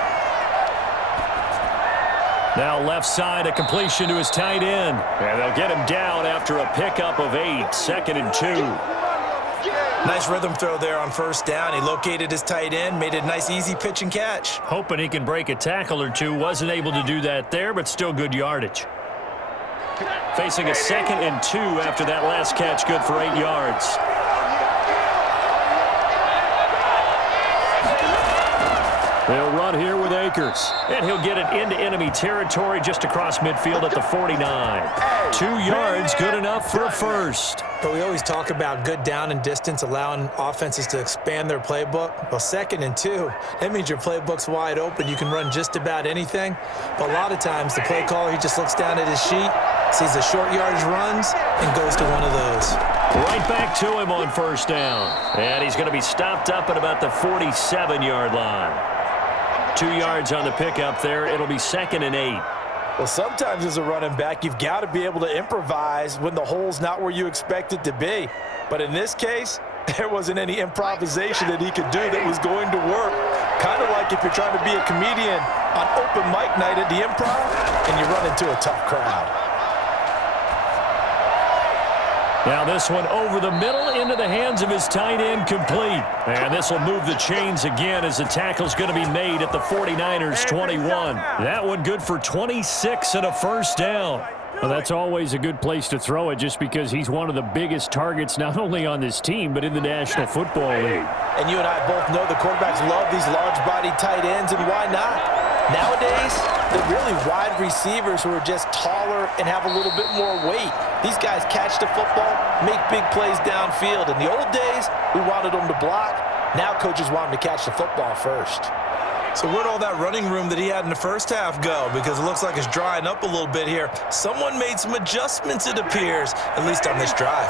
Now left side, a completion to his tight end. And they'll get him down after a pickup of 8, 2nd and 2. Nice rhythm throw there on first down. He located his tight end, made it a nice easy pitch and catch. Hoping he can break a tackle or two. Wasn't able to do that there, but still good yardage. Facing a 2nd and 2 after that last catch, good for 8 yards. They'll run here with Akers. And he'll get it into enemy territory just across midfield at the 49. 2 yards, good enough for a first. But we always talk about good down and distance, allowing offenses to expand their playbook. Well, 2nd and 2, that means your playbook's wide open. You can run just about anything. But a lot of times, the play caller, he just looks down at his sheet, sees the short yardage runs, and goes to one of those. Right back to him on first down. And he's going to be stopped up at about the 47-yard line. 2 yards on the pickup there. It'll be 2nd and 8. Well, sometimes as a running back, you've got to be able to improvise when the hole's not where you expect it to be. But in this case, there wasn't any improvisation that he could do that was going to work. Kind of like if you're trying to be a comedian on open mic night at the Improv and you run into a tough crowd. Now this one over the middle into the hands of his tight end, complete. And this will move the chains again as the tackle's going to be made at the 49ers 21. That one good for 26 and a first down. Well, that's always a good place to throw it just because he's one of the biggest targets not only on this team but in the National Football League. And you and I both know the quarterbacks love these large-bodied tight ends, and why not? Nowadays, they're really wide receivers who are just taller and have a little bit more weight. These guys catch the football, make big plays downfield. In the old days, we wanted them to block. Now coaches want them to catch the football first. So where'd all that running room that he had in the first half go? Because it looks like it's drying up a little bit here. Someone made some adjustments, it appears, at least on this drive.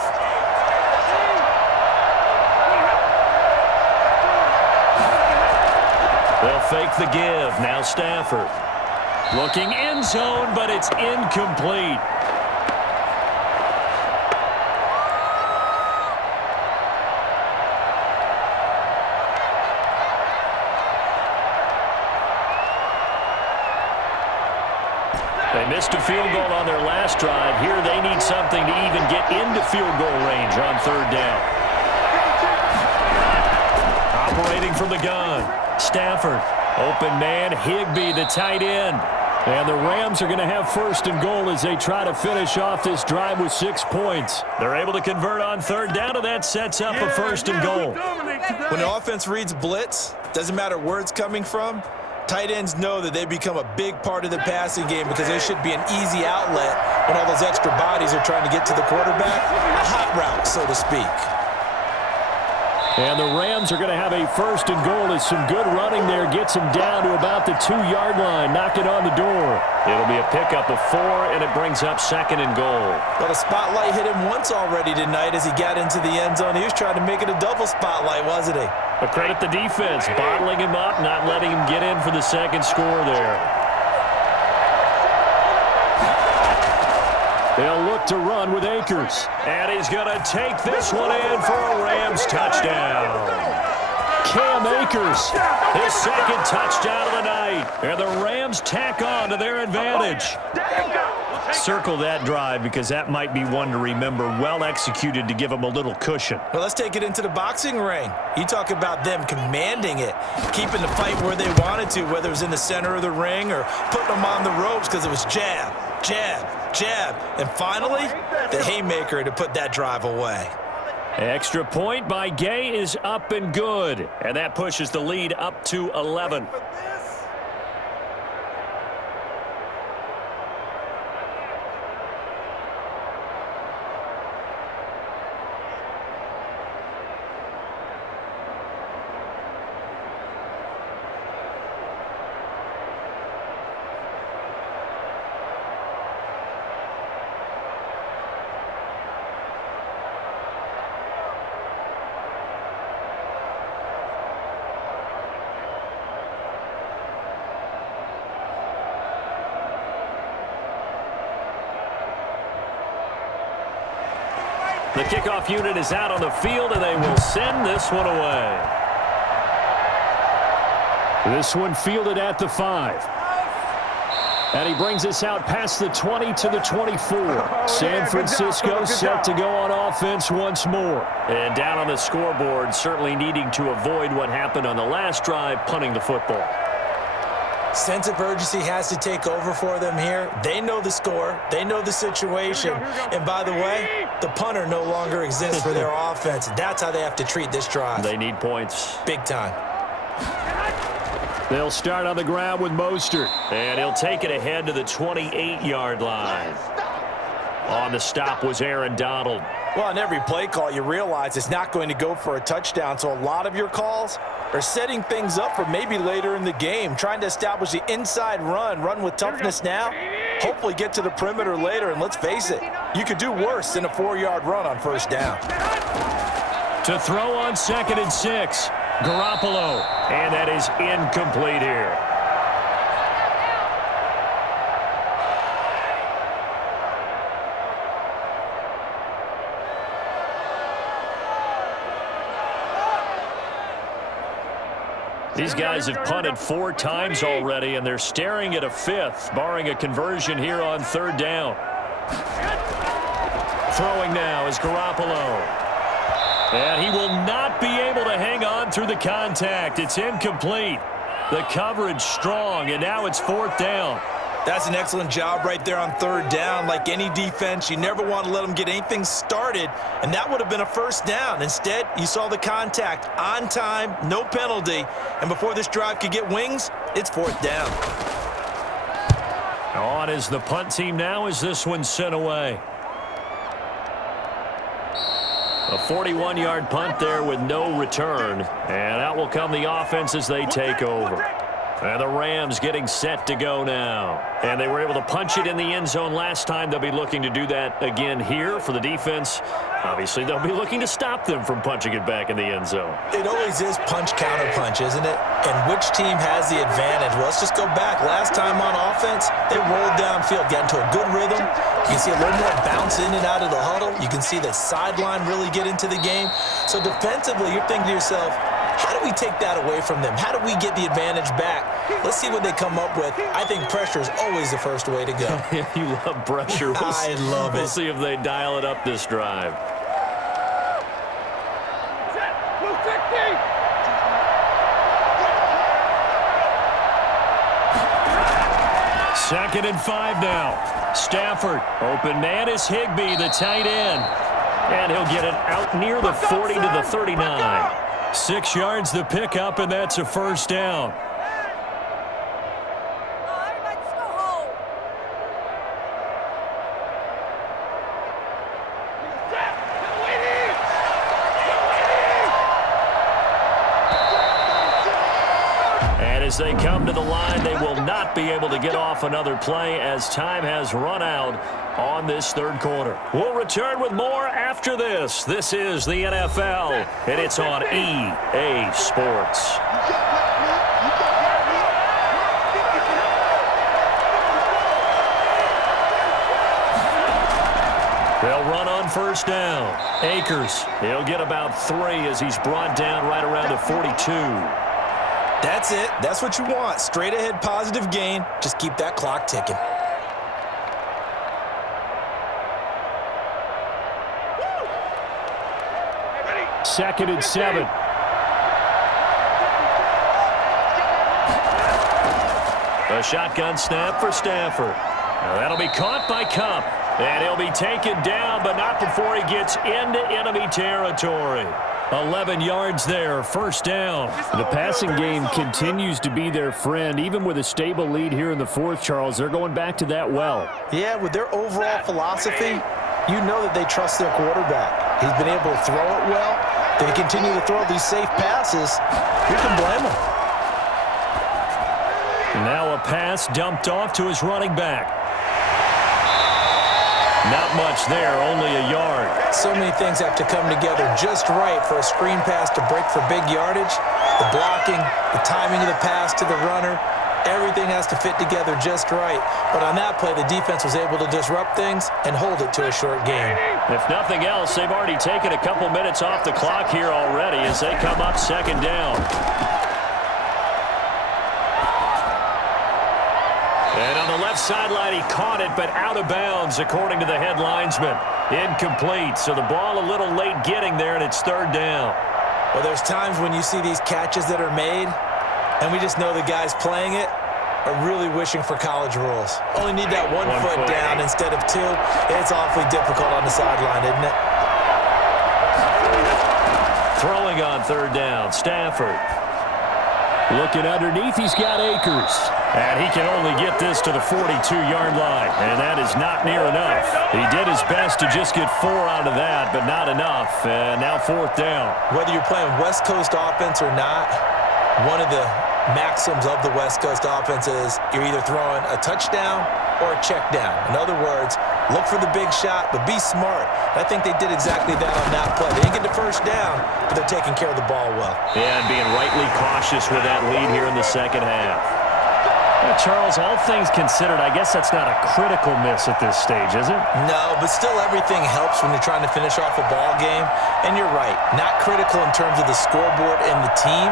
They'll fake the give. Now Stafford. Looking end zone, but it's incomplete. They missed a field goal on their last drive. Here they need something to even get into field goal range on third down. Operating from the gun. Stafford. Open man. Higbee, the tight end. And the Rams are going to have first and goal as they try to finish off this drive with 6 points. They're able to convert on third down, and that sets up a first and goal. When the offense reads blitz, doesn't matter where it's coming from, tight ends know that they become a big part of the passing game because there should be an easy outlet when all those extra bodies are trying to get to the quarterback. A hot route, so to speak. And the Rams are going to have a first and goal as some good running there gets them down to about the 2-yard line, knocking on the door. It'll be a pickup of 4, and it brings up second and goal. Well, the spotlight hit him once already tonight as he got into the end zone. He was trying to make it a double spotlight, wasn't he? But credit the defense, bottling him up, not letting him get in for the second score there. They'll look to run with Akers. And he's going to take this one in for a Rams touchdown. Cam Akers. His second touchdown of the night. And the Rams tack on to their advantage. Circle that drive because that might be one to remember. Well executed to give them a little cushion. Well, let's take it into the boxing ring. You talk about them commanding it, keeping the fight where they wanted to, whether it was in the center of the ring or putting them on the ropes because it was jab, jab, jab. And finally, the haymaker to put that drive away. Extra point by Gay is up and good. And that pushes the lead up to 11. The kickoff unit is out on the field, and they will send this one away. This one fielded at the 5. And he brings us out past the 20 to the 24. San Francisco set to go on offense once more. And down on the scoreboard, certainly needing to avoid what happened on the last drive, punting the football. Sense of urgency has to take over for them here. They know the score. They know the situation. And by the way, the punter no longer exists for their offense. That's how they have to treat this drive. They need points. Big time. They'll start on the ground with Mostert. And he'll take it ahead to the 28-yard line. On the stop was Aaron Donald. Well, on every play call, you realize it's not going to go for a touchdown, so a lot of your calls are setting things up for maybe later in the game, trying to establish the inside run with toughness now, hopefully get to the perimeter later, and let's face it, you could do worse than a 4-yard run on first down. To throw on 2nd and 6, Garoppolo, and that is incomplete here. These guys have punted 4 times already, and they're staring at a 5th, barring a conversion here on 3rd down. Throwing now is Garoppolo. And he will not be able to hang on through the contact. It's incomplete. The coverage strong, and now it's 4th down. That's an excellent job right there on 3rd down. Like any defense, you never want to let them get anything started, and that would have been a first down. Instead, you saw the contact on time, no penalty, and before this drive could get wings, it's 4th down. On is the punt team now as this one's sent away. A 41-yard punt there with no return, and out will come the offense as they take over. And the Rams getting set to go now. And they were able to punch it in the end zone last time. They'll be looking to do that again here for the defense. Obviously, they'll be looking to stop them from punching it back in the end zone. It always is punch-counter-punch, isn't it? And which team has the advantage? Well, let's just go back. Last time on offense, they rolled downfield, got into a good rhythm. You can see a little more bounce in and out of the huddle. You can see the sideline really get into the game. So defensively, you're thinking to yourself, how do we take that away from them? How do we get the advantage back? Let's see what they come up with. I think pressure is always the first way to go. You love pressure. I love it. We'll see if they dial it up this drive. Second and 5 now. Stafford. Open man is Higbee, the tight end. And he'll get it out near the 40 to the 39. 6 yards the pickup, and that's a first down. And as they come to the line, they will not be able to get off another play as time has run out on this 3rd quarter. We'll return with more after this. This is the NFL, and it's on EA Sports. They'll run on first down. Akers, he'll get about 3 as he's brought down right around the 42. That's it. That's what you want. Straight ahead positive gain. Just keep that clock ticking. Second and 7. A shotgun snap for Stafford. Now that'll be caught by Cup. And he'll be taken down, but not before he gets into enemy territory. 11 yards there, first down. The passing game continues to be their friend. Even with a stable lead here in the 4th, Charles, they're going back to that well. Yeah, with their overall philosophy, you know that they trust their quarterback. He's been able to throw it well. They continue to throw these safe passes. Who can blame them? Now a pass dumped off to his running back. Not much there, only a yard. So many things have to come together just right for a screen pass to break for big yardage. The blocking, the timing of the pass to the runner, Everything has to fit together just right. But on that play, the defense was able to disrupt things and hold it to a short game. If nothing else, they've already taken a couple minutes off the clock here already as they come up second down. And on the left sideline, he caught it, but out of bounds, according to the head linesman. Incomplete, so the ball a little late getting there, and it's third down. Well, there's times when you see these catches that are made, and we just know the guys playing it are really wishing for college rules. Only need that one foot down instead of two. It's awfully difficult on the sideline, isn't it? Throwing on third down, Stafford. Looking underneath, he's got Akers. And he can only get this to the 42-yard line, and that is not near enough. He did his best to just get 4 out of that, but not enough. And now fourth down. Whether you're playing West Coast offense or not, one of the maxims of the West Coast offense is you're either throwing a touchdown or a check down. In other words, look for the big shot, but be smart. I think they did exactly that on that play. They didn't get the first down, but they're taking care of the ball well. Yeah, and being rightly cautious with that lead here in the second half. Charles, all things considered, I guess that's not a critical miss at this stage, is it? No, but still everything helps when you're trying to finish off a ball game. And you're right, not critical in terms of the scoreboard and the team,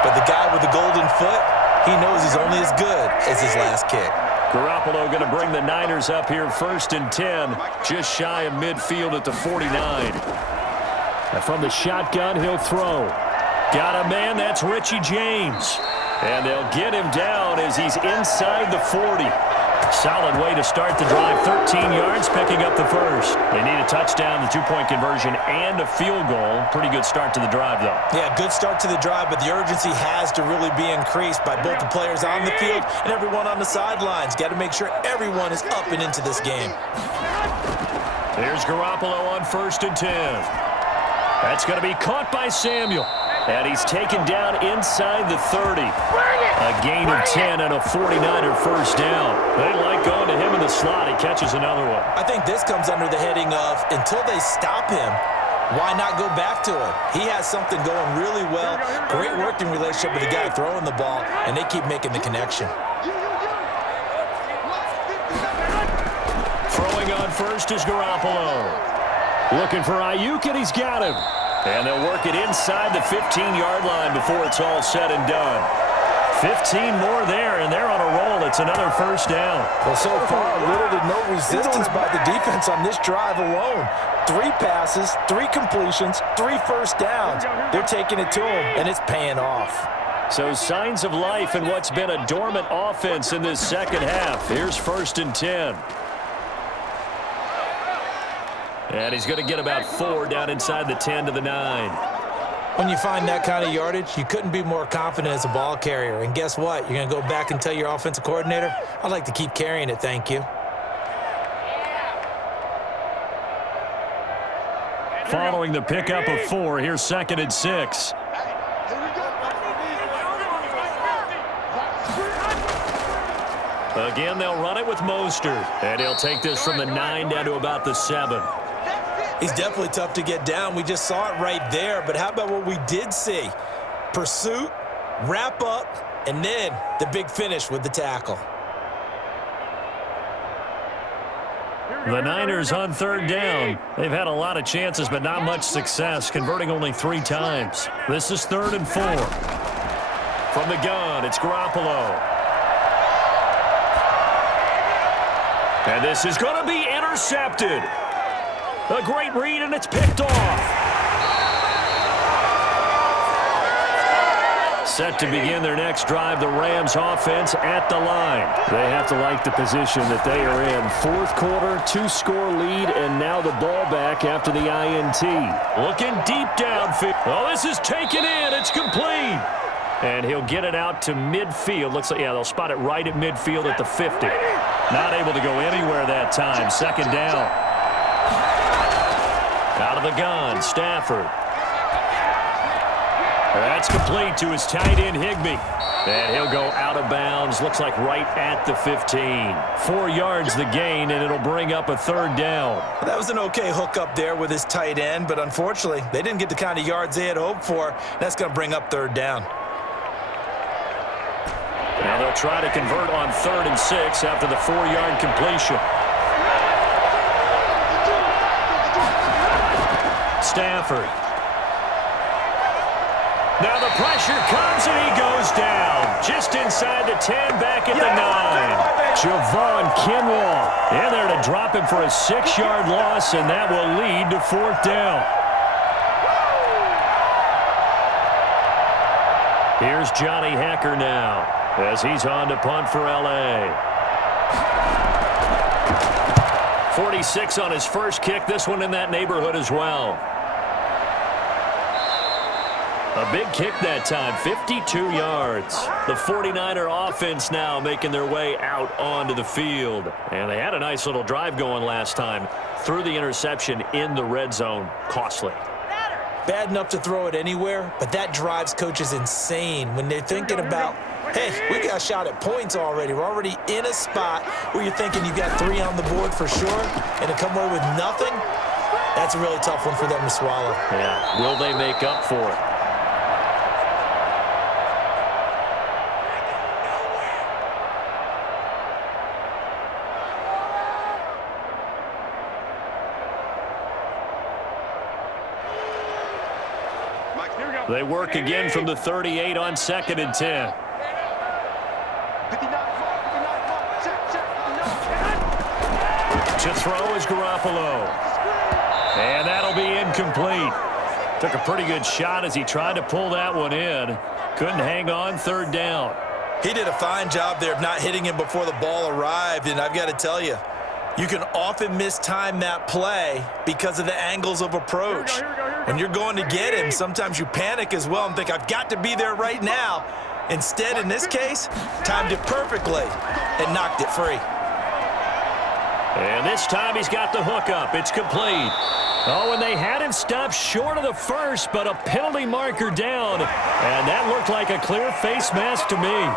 but the guy with the golden foot, he knows he's only as good as his last kick. Garoppolo going to bring the Niners up here first and 10, just shy of midfield at the 49. And from the shotgun, he'll throw. Got a man, that's Richie James. And they'll get him down as he's inside the 40. Solid way to start the drive. 13 yards, picking up the first. They need a touchdown, the two-point conversion, and a field goal. Pretty good start to the drive, though. Yeah, good start to the drive, but the urgency has to really be increased by both the players on the field and everyone on the sidelines. Got to make sure everyone is up and into this game. Here's Garoppolo on first and 10. That's going to be caught by Samuel. And he's taken down inside the 30. A gain of 10 and a 49er first down. They like going to him in the slot. He catches another one. I think this comes under the heading of until they stop him, why not go back to him? He has something going really well. Great working relationship with the guy throwing the ball, and they keep making the connection. Throwing on first is Garoppolo. Looking for Ayuk, and he's got him. And they'll work it inside the 15-yard line before it's all said and done. 15 more there, and they're on a roll. It's another first down. Well, so far, little to no resistance by the defense on this drive alone. 3 passes, 3 completions, 3 first downs. They're taking it to him, and it's paying off. So signs of life in what's been a dormant offense in this second half. Here's first and 10. And he's going to get about 4 down inside the 10 to the 9. When you find that kind of yardage, you couldn't be more confident as a ball carrier. And guess what? You're going to go back and tell your offensive coordinator, I'd like to keep carrying it, thank you. Following the pickup of 4, here's second and 6. Again, they'll run it with Mostert. And he'll take this from the 9 down to about the 7. He's definitely tough to get down. We just saw it right there. But how about what we did see? Pursuit, wrap up, and then the big finish with the tackle. The Niners on third down. They've had a lot of chances, but not much success, converting only 3 times. This is 3rd and 4. From the gun, it's Garoppolo. And this is going to be intercepted. A great read, and it's picked off. Set to begin their next drive, the Rams offense at the line. They have to like the position that they are in. 4th quarter, 2-score lead, and now the ball back after the INT. Looking deep downfield. Oh, this is taken in. It's complete. And he'll get it out to midfield. Looks like, yeah, they'll spot it right at midfield at the 50. Not able to go anywhere that time. 2nd down. Out of the gun, Stafford. That's complete to his tight end, Higbee. And he'll go out of bounds. Looks like right at the 15. 4 yards the gain, and it'll bring up a 3rd down. That was an okay hook up there with his tight end, but unfortunately, they didn't get the kind of yards they had hoped for. That's going to bring up 3rd down. Now they'll try to convert on 3rd and 6 after the 4-yard completion. Stafford. Now the pressure comes and he goes down. Just inside the 10, back at the 9. Javon Kinlaw in there to drop him for a 6-yard loss, and that will lead to 4th down. Here's Johnny Hacker now as he's on to punt for L.A. 46 on his first kick. This one in that neighborhood as well. A big kick that time, 52 yards. The 49er offense now making their way out onto the field. And they had a nice little drive going last time. Threw the interception in the red zone. Costly. Bad enough to throw it anywhere, but that drives coaches insane when they're thinking about, hey, we got a shot at points already. We're already in a spot where you're thinking you got 3 on the board for sure, and to come away with nothing, that's a really tough one for them to swallow. Yeah, will they make up for it? They work again from the 38 on 2nd and 10. To throw is Garoppolo. And that'll be incomplete. Took a pretty good shot as he tried to pull that one in. Couldn't hang on, 3rd down. He did a fine job there of not hitting him before the ball arrived, and I've got to tell you, you can often mistime that play because of the angles of approach. When you're going to get him, sometimes you panic as well and think, I've got to be there right now. Instead, in this case, timed it perfectly and knocked it free. And this time he's got the hook up. It's complete. Oh, and they had him stopped short of the first, but a penalty marker down. And that looked like a clear face mask to me.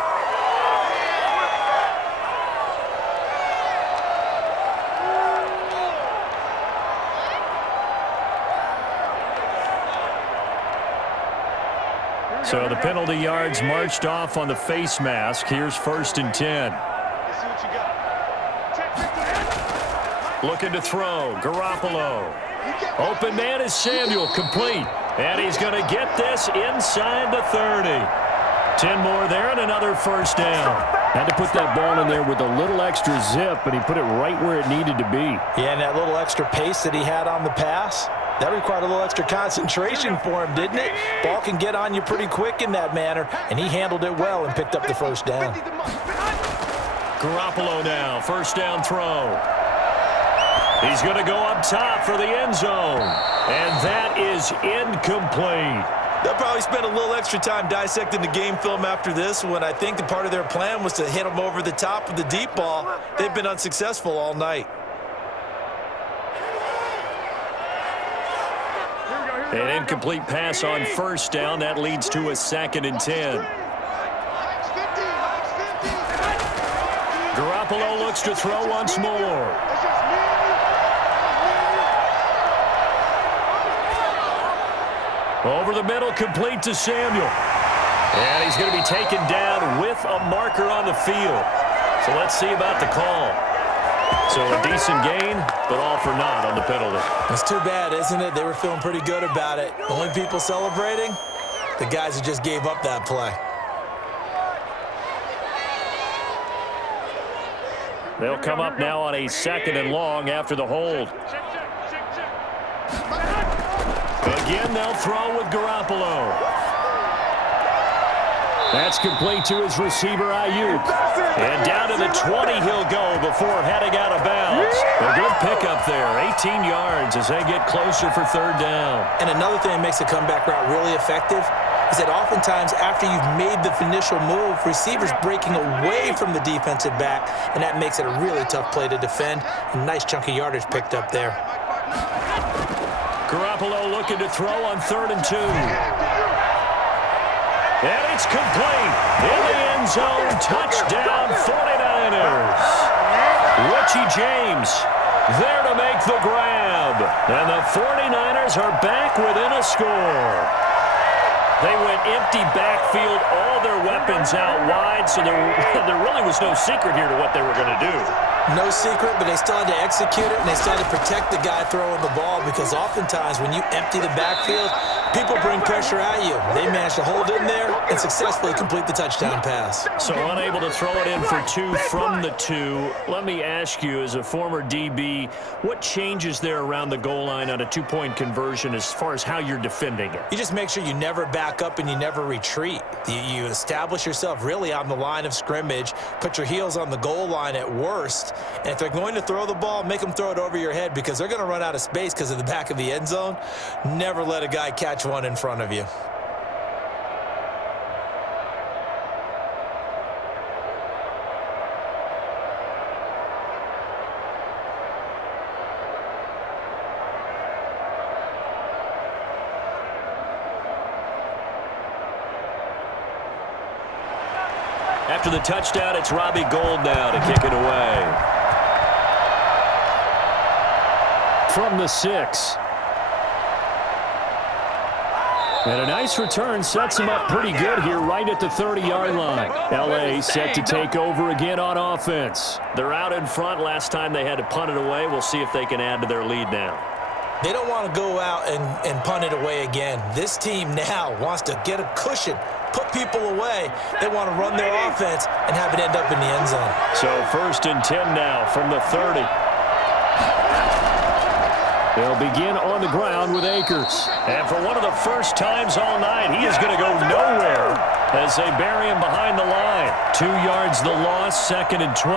So the penalty yards marched off on the face mask. Here's 1st and 10. Looking to throw. Garoppolo. Open man is Samuel. Complete. And he's going to get this inside the 30. 10 more there and another 1st down. Had to put that ball in there with a little extra zip, but he put it right where it needed to be. Yeah, and that little extra pace that he had on the pass, that required a little extra concentration for him, didn't it? Ball can get on you pretty quick in that manner, and he handled it well and picked up the 1st down. Garoppolo now, 1st down throw. He's going to go up top for the end zone, and that is incomplete. They'll probably spend a little extra time dissecting the game film after this one. I think the part of their plan was to hit him over the top of the deep ball. They've been unsuccessful all night. An incomplete pass on 1st down. That leads to a 2nd and 10. Garoppolo looks to throw once more. Over the middle, complete to Samuel. And he's going to be taken down with a marker on the field. So let's see about the call. So a decent gain, but all for naught on the penalty. It's too bad, isn't it? They were feeling pretty good about it. The only people celebrating, the guys who just gave up that play. They'll come up now on a 2nd and long after the hold. Again, they'll throw with Garoppolo. That's complete to his receiver, Ayuk. And down to the 20 he'll go before heading out of bounds. A good pickup there, 18 yards as they get closer for 3rd down. And another thing that makes the comeback route really effective is that oftentimes after you've made the initial move, receivers breaking away from the defensive back, and that makes it a really tough play to defend. A nice chunk of yardage picked up there. Garoppolo looking to throw on 3rd and 2. And it's complete. In the end zone, touchdown 49ers. Richie James there to make the grab. And the 49ers are back within a score. They went empty backfield, all their weapons out wide, so there really was no secret here to what they were going to do. No secret, but they still had to execute it, and they still had to protect the guy throwing the ball, because oftentimes when you empty the backfield, people bring pressure at you. They managed to hold in there and successfully complete the touchdown pass. So unable to throw it in for 2 from the 2. Let me ask you, as a former DB, what changes there around the goal line on a 2-point conversion as far as how you're defending it? You just make sure you never back up and you never retreat. You establish yourself really on the line of scrimmage, put your heels on the goal line at worst, and if they're going to throw the ball, make them throw it over your head, because they're going to run out of space because of the back of the end zone. Never let a guy catch one in front of you. After the touchdown, it's Robbie Gould now to kick it away. From the 6. And a nice return sets him up pretty good here right at the 30-yard line. L.A. set to take over again on offense. They're out in front. Last time they had to punt it away. We'll see if they can add to their lead now. They don't want to go out and punt it away again. This team now wants to get a cushion, put people away. They want to run their offense and have it end up in the end zone. So 1st and 10 now from the 30. They'll begin on the ground with Akers. And for one of the first times all night, he is going to go nowhere as they bury him behind the line. 2 yards the loss, 2nd and 12.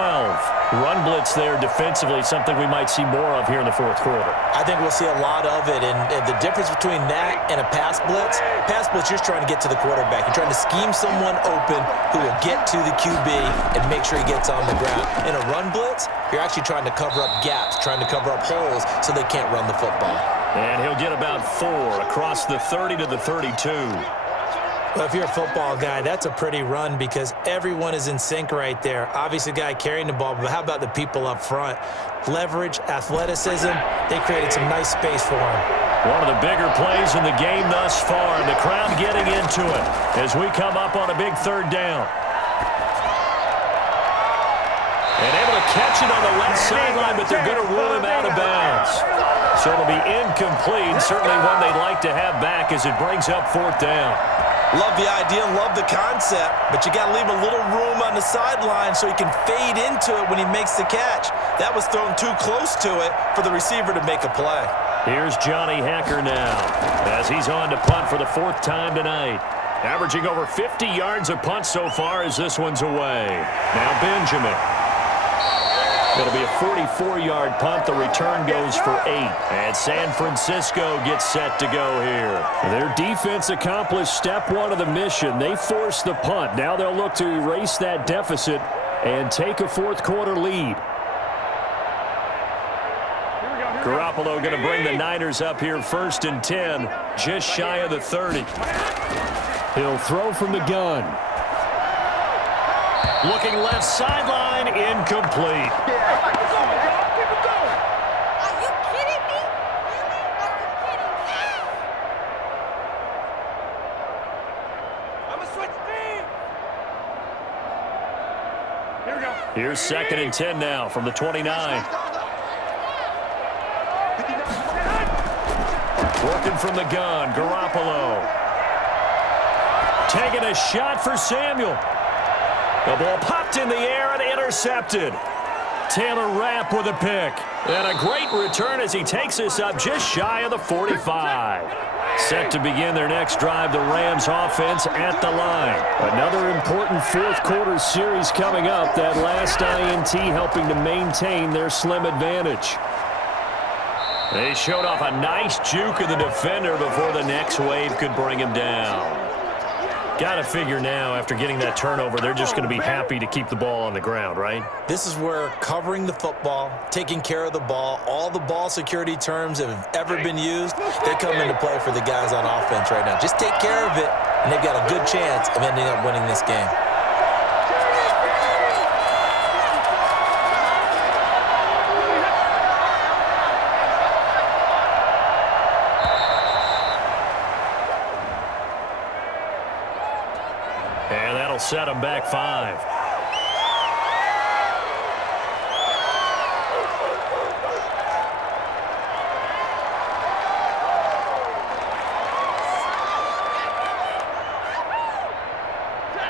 Run blitz there defensively, something we might see more of here in the 4th quarter. I think we'll see a lot of it, and the difference between that and a pass blitz, you're just trying to get to the quarterback. You're trying to scheme someone open who will get to the QB and make sure he gets on the ground. In a run blitz, you're actually trying to cover up gaps, trying to cover up holes so they can't run the football. And he'll get about 4 across the 30 to the 32. Well, if you're a football guy, that's a pretty run because everyone is in sync right there. Obviously, the guy carrying the ball, but how about the people up front? Leverage, athleticism, they created some nice space for him. One of the bigger plays in the game thus far, and the crowd getting into it as we come up on a big 3rd down. And able to catch it on the left sideline, but they're going to rule him out of bounds. So it'll be incomplete, certainly one they'd like to have back as it brings up 4th down. Love the idea, love the concept, but you got to leave a little room on the sideline so he can fade into it when he makes the catch. That was thrown too close to it for the receiver to make a play. Here's Johnny Hacker now as he's on to punt for the 4th time tonight. Averaging over 50 yards a punt so far as this one's away. Now Benjamin. It'll be a 44-yard punt. The return goes for 8. And San Francisco gets set to go here. Their defense accomplished step 1 of the mission. They forced the punt. Now they'll look to erase that deficit and take a 4th quarter lead. Garoppolo going to bring the Niners up here 1st and 10, just shy of the 30. He'll throw from the gun. Looking left sideline, incomplete. Here's 2nd and 10 now from the 29. Working from the gun, Garoppolo. Taking a shot for Samuel. The ball popped in the air and intercepted. Taylor Rapp with a pick. And a great return as he takes us up just shy of the 45. Set to begin their next drive, the Rams offense at the line. Another important 4th quarter series coming up. That last INT helping to maintain their slim advantage. They showed off a nice juke of the defender before the next wave could bring him down. Got to figure now, after getting that turnover, they're just going to be happy to keep the ball on the ground, right? This is where covering the football, taking care of the ball, all the ball security terms that have ever been used, they come into play for the guys on offense right now. Just take care of it, and they've got a good chance of ending up winning this game. set them back 5.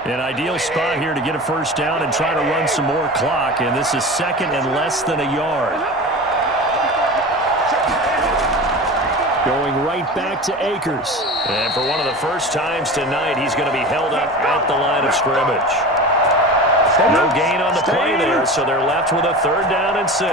An ideal spot here to get a first down and try to run some more clock, and this is second and less than a yard. Going right back to Akers. And for one of the first times tonight, he's going to be held up at the line of scrimmage. No gain on the play there, so they're left with a 3rd down and 6.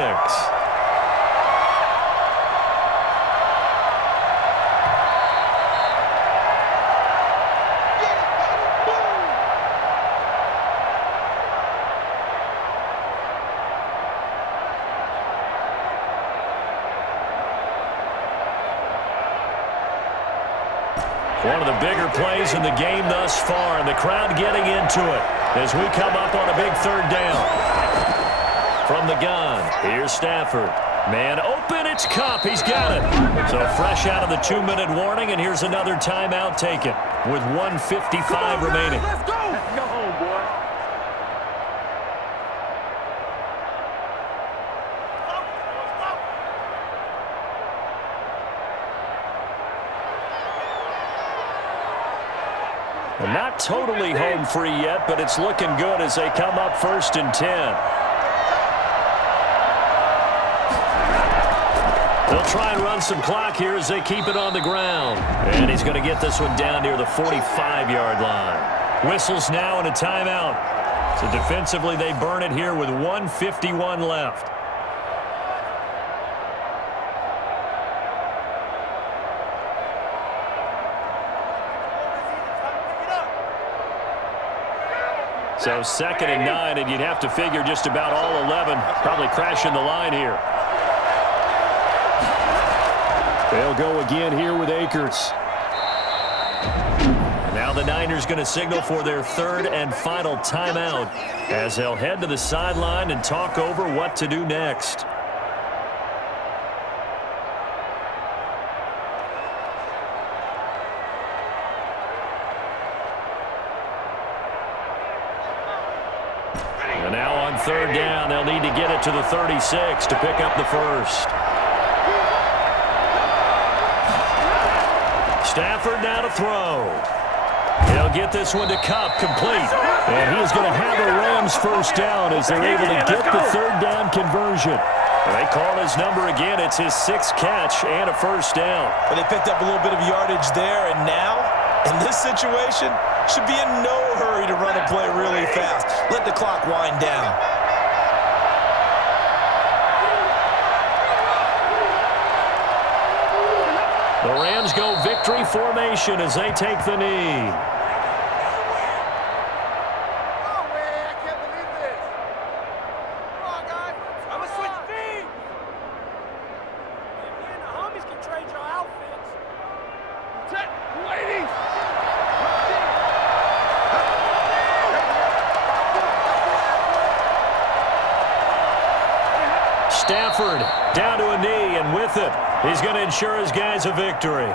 One of the bigger plays in the game thus far, and the crowd getting into it as we come up on a big 3rd down. From the gun, here's Stafford. Man open, it's Kupp. He's got it. So fresh out of the 2-minute warning, and here's another timeout taken with 1:55 remaining. Let's go! Let's go home, boy. And not totally home free yet, but it's looking good as they come up 1st and 10. They'll try and run some clock here as they keep it on the ground. And he's going to get this one down near the 45-yard line. Whistles now and a timeout. So defensively, they burn it here with 1:51 left. So 2nd and 9, and you'd have to figure just about all 11 probably crashing the line here. They'll go again here with Akers. Now the Niners going to signal for their 3rd and final timeout as they'll head to the sideline and talk over what to do next. And now on 3rd down, they'll need to get it to the 36 to pick up the first. Stafford now to throw. He'll get this one to Kupp, complete. And he's going to have a Rams first down as they're able to get the 3rd down conversion. They call his number again. It's his 6th catch and a first down. Well, they picked up a little bit of yardage there, and now, in this situation, should be in no hurry to run a play really fast. Let the clock wind down. The Rams go victory formation as they take the knee. Stafford down to a knee, and with it, he's going to ensure his guys a victory.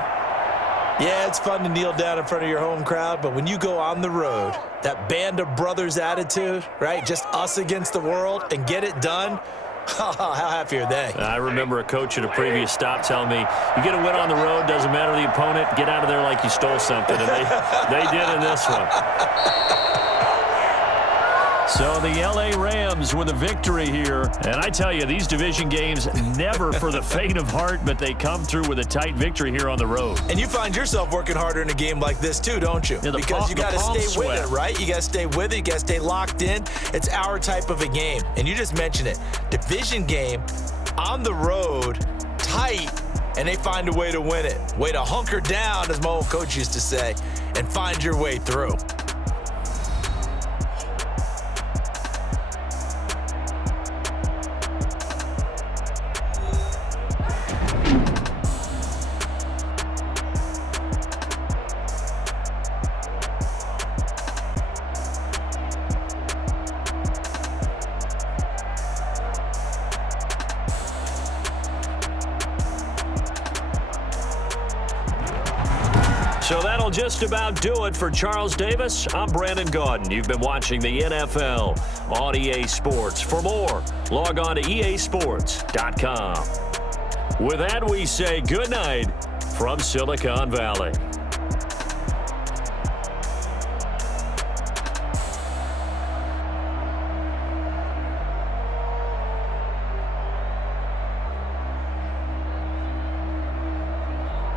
Yeah, it's fun to kneel down in front of your home crowd, but when you go on the road, that band of brothers attitude, right, just us against the world, and get it done, how happy are they? I remember a coach at a previous stop telling me, you get a win on the road, doesn't matter the opponent, get out of there like you stole something, and they did in this one. So the L.A. Rams with a victory here. And I tell you, these division games, never for the faint of heart, but they come through with a tight victory here on the road. And you find yourself working harder in a game like this too, don't you? Yeah, because you got to stay with it, right? You got to stay with it. You got to stay locked in. It's our type of a game. And you just mentioned it. Division game, on the road, tight, and they find a way to win it. Way to hunker down, as my old coach used to say, and find your way through. So that'll just about do it for Charles Davis. I'm Brandon Gaudin. You've been watching the NFL on EA Sports. For more, log on to easports.com. With that, we say good night from Silicon Valley.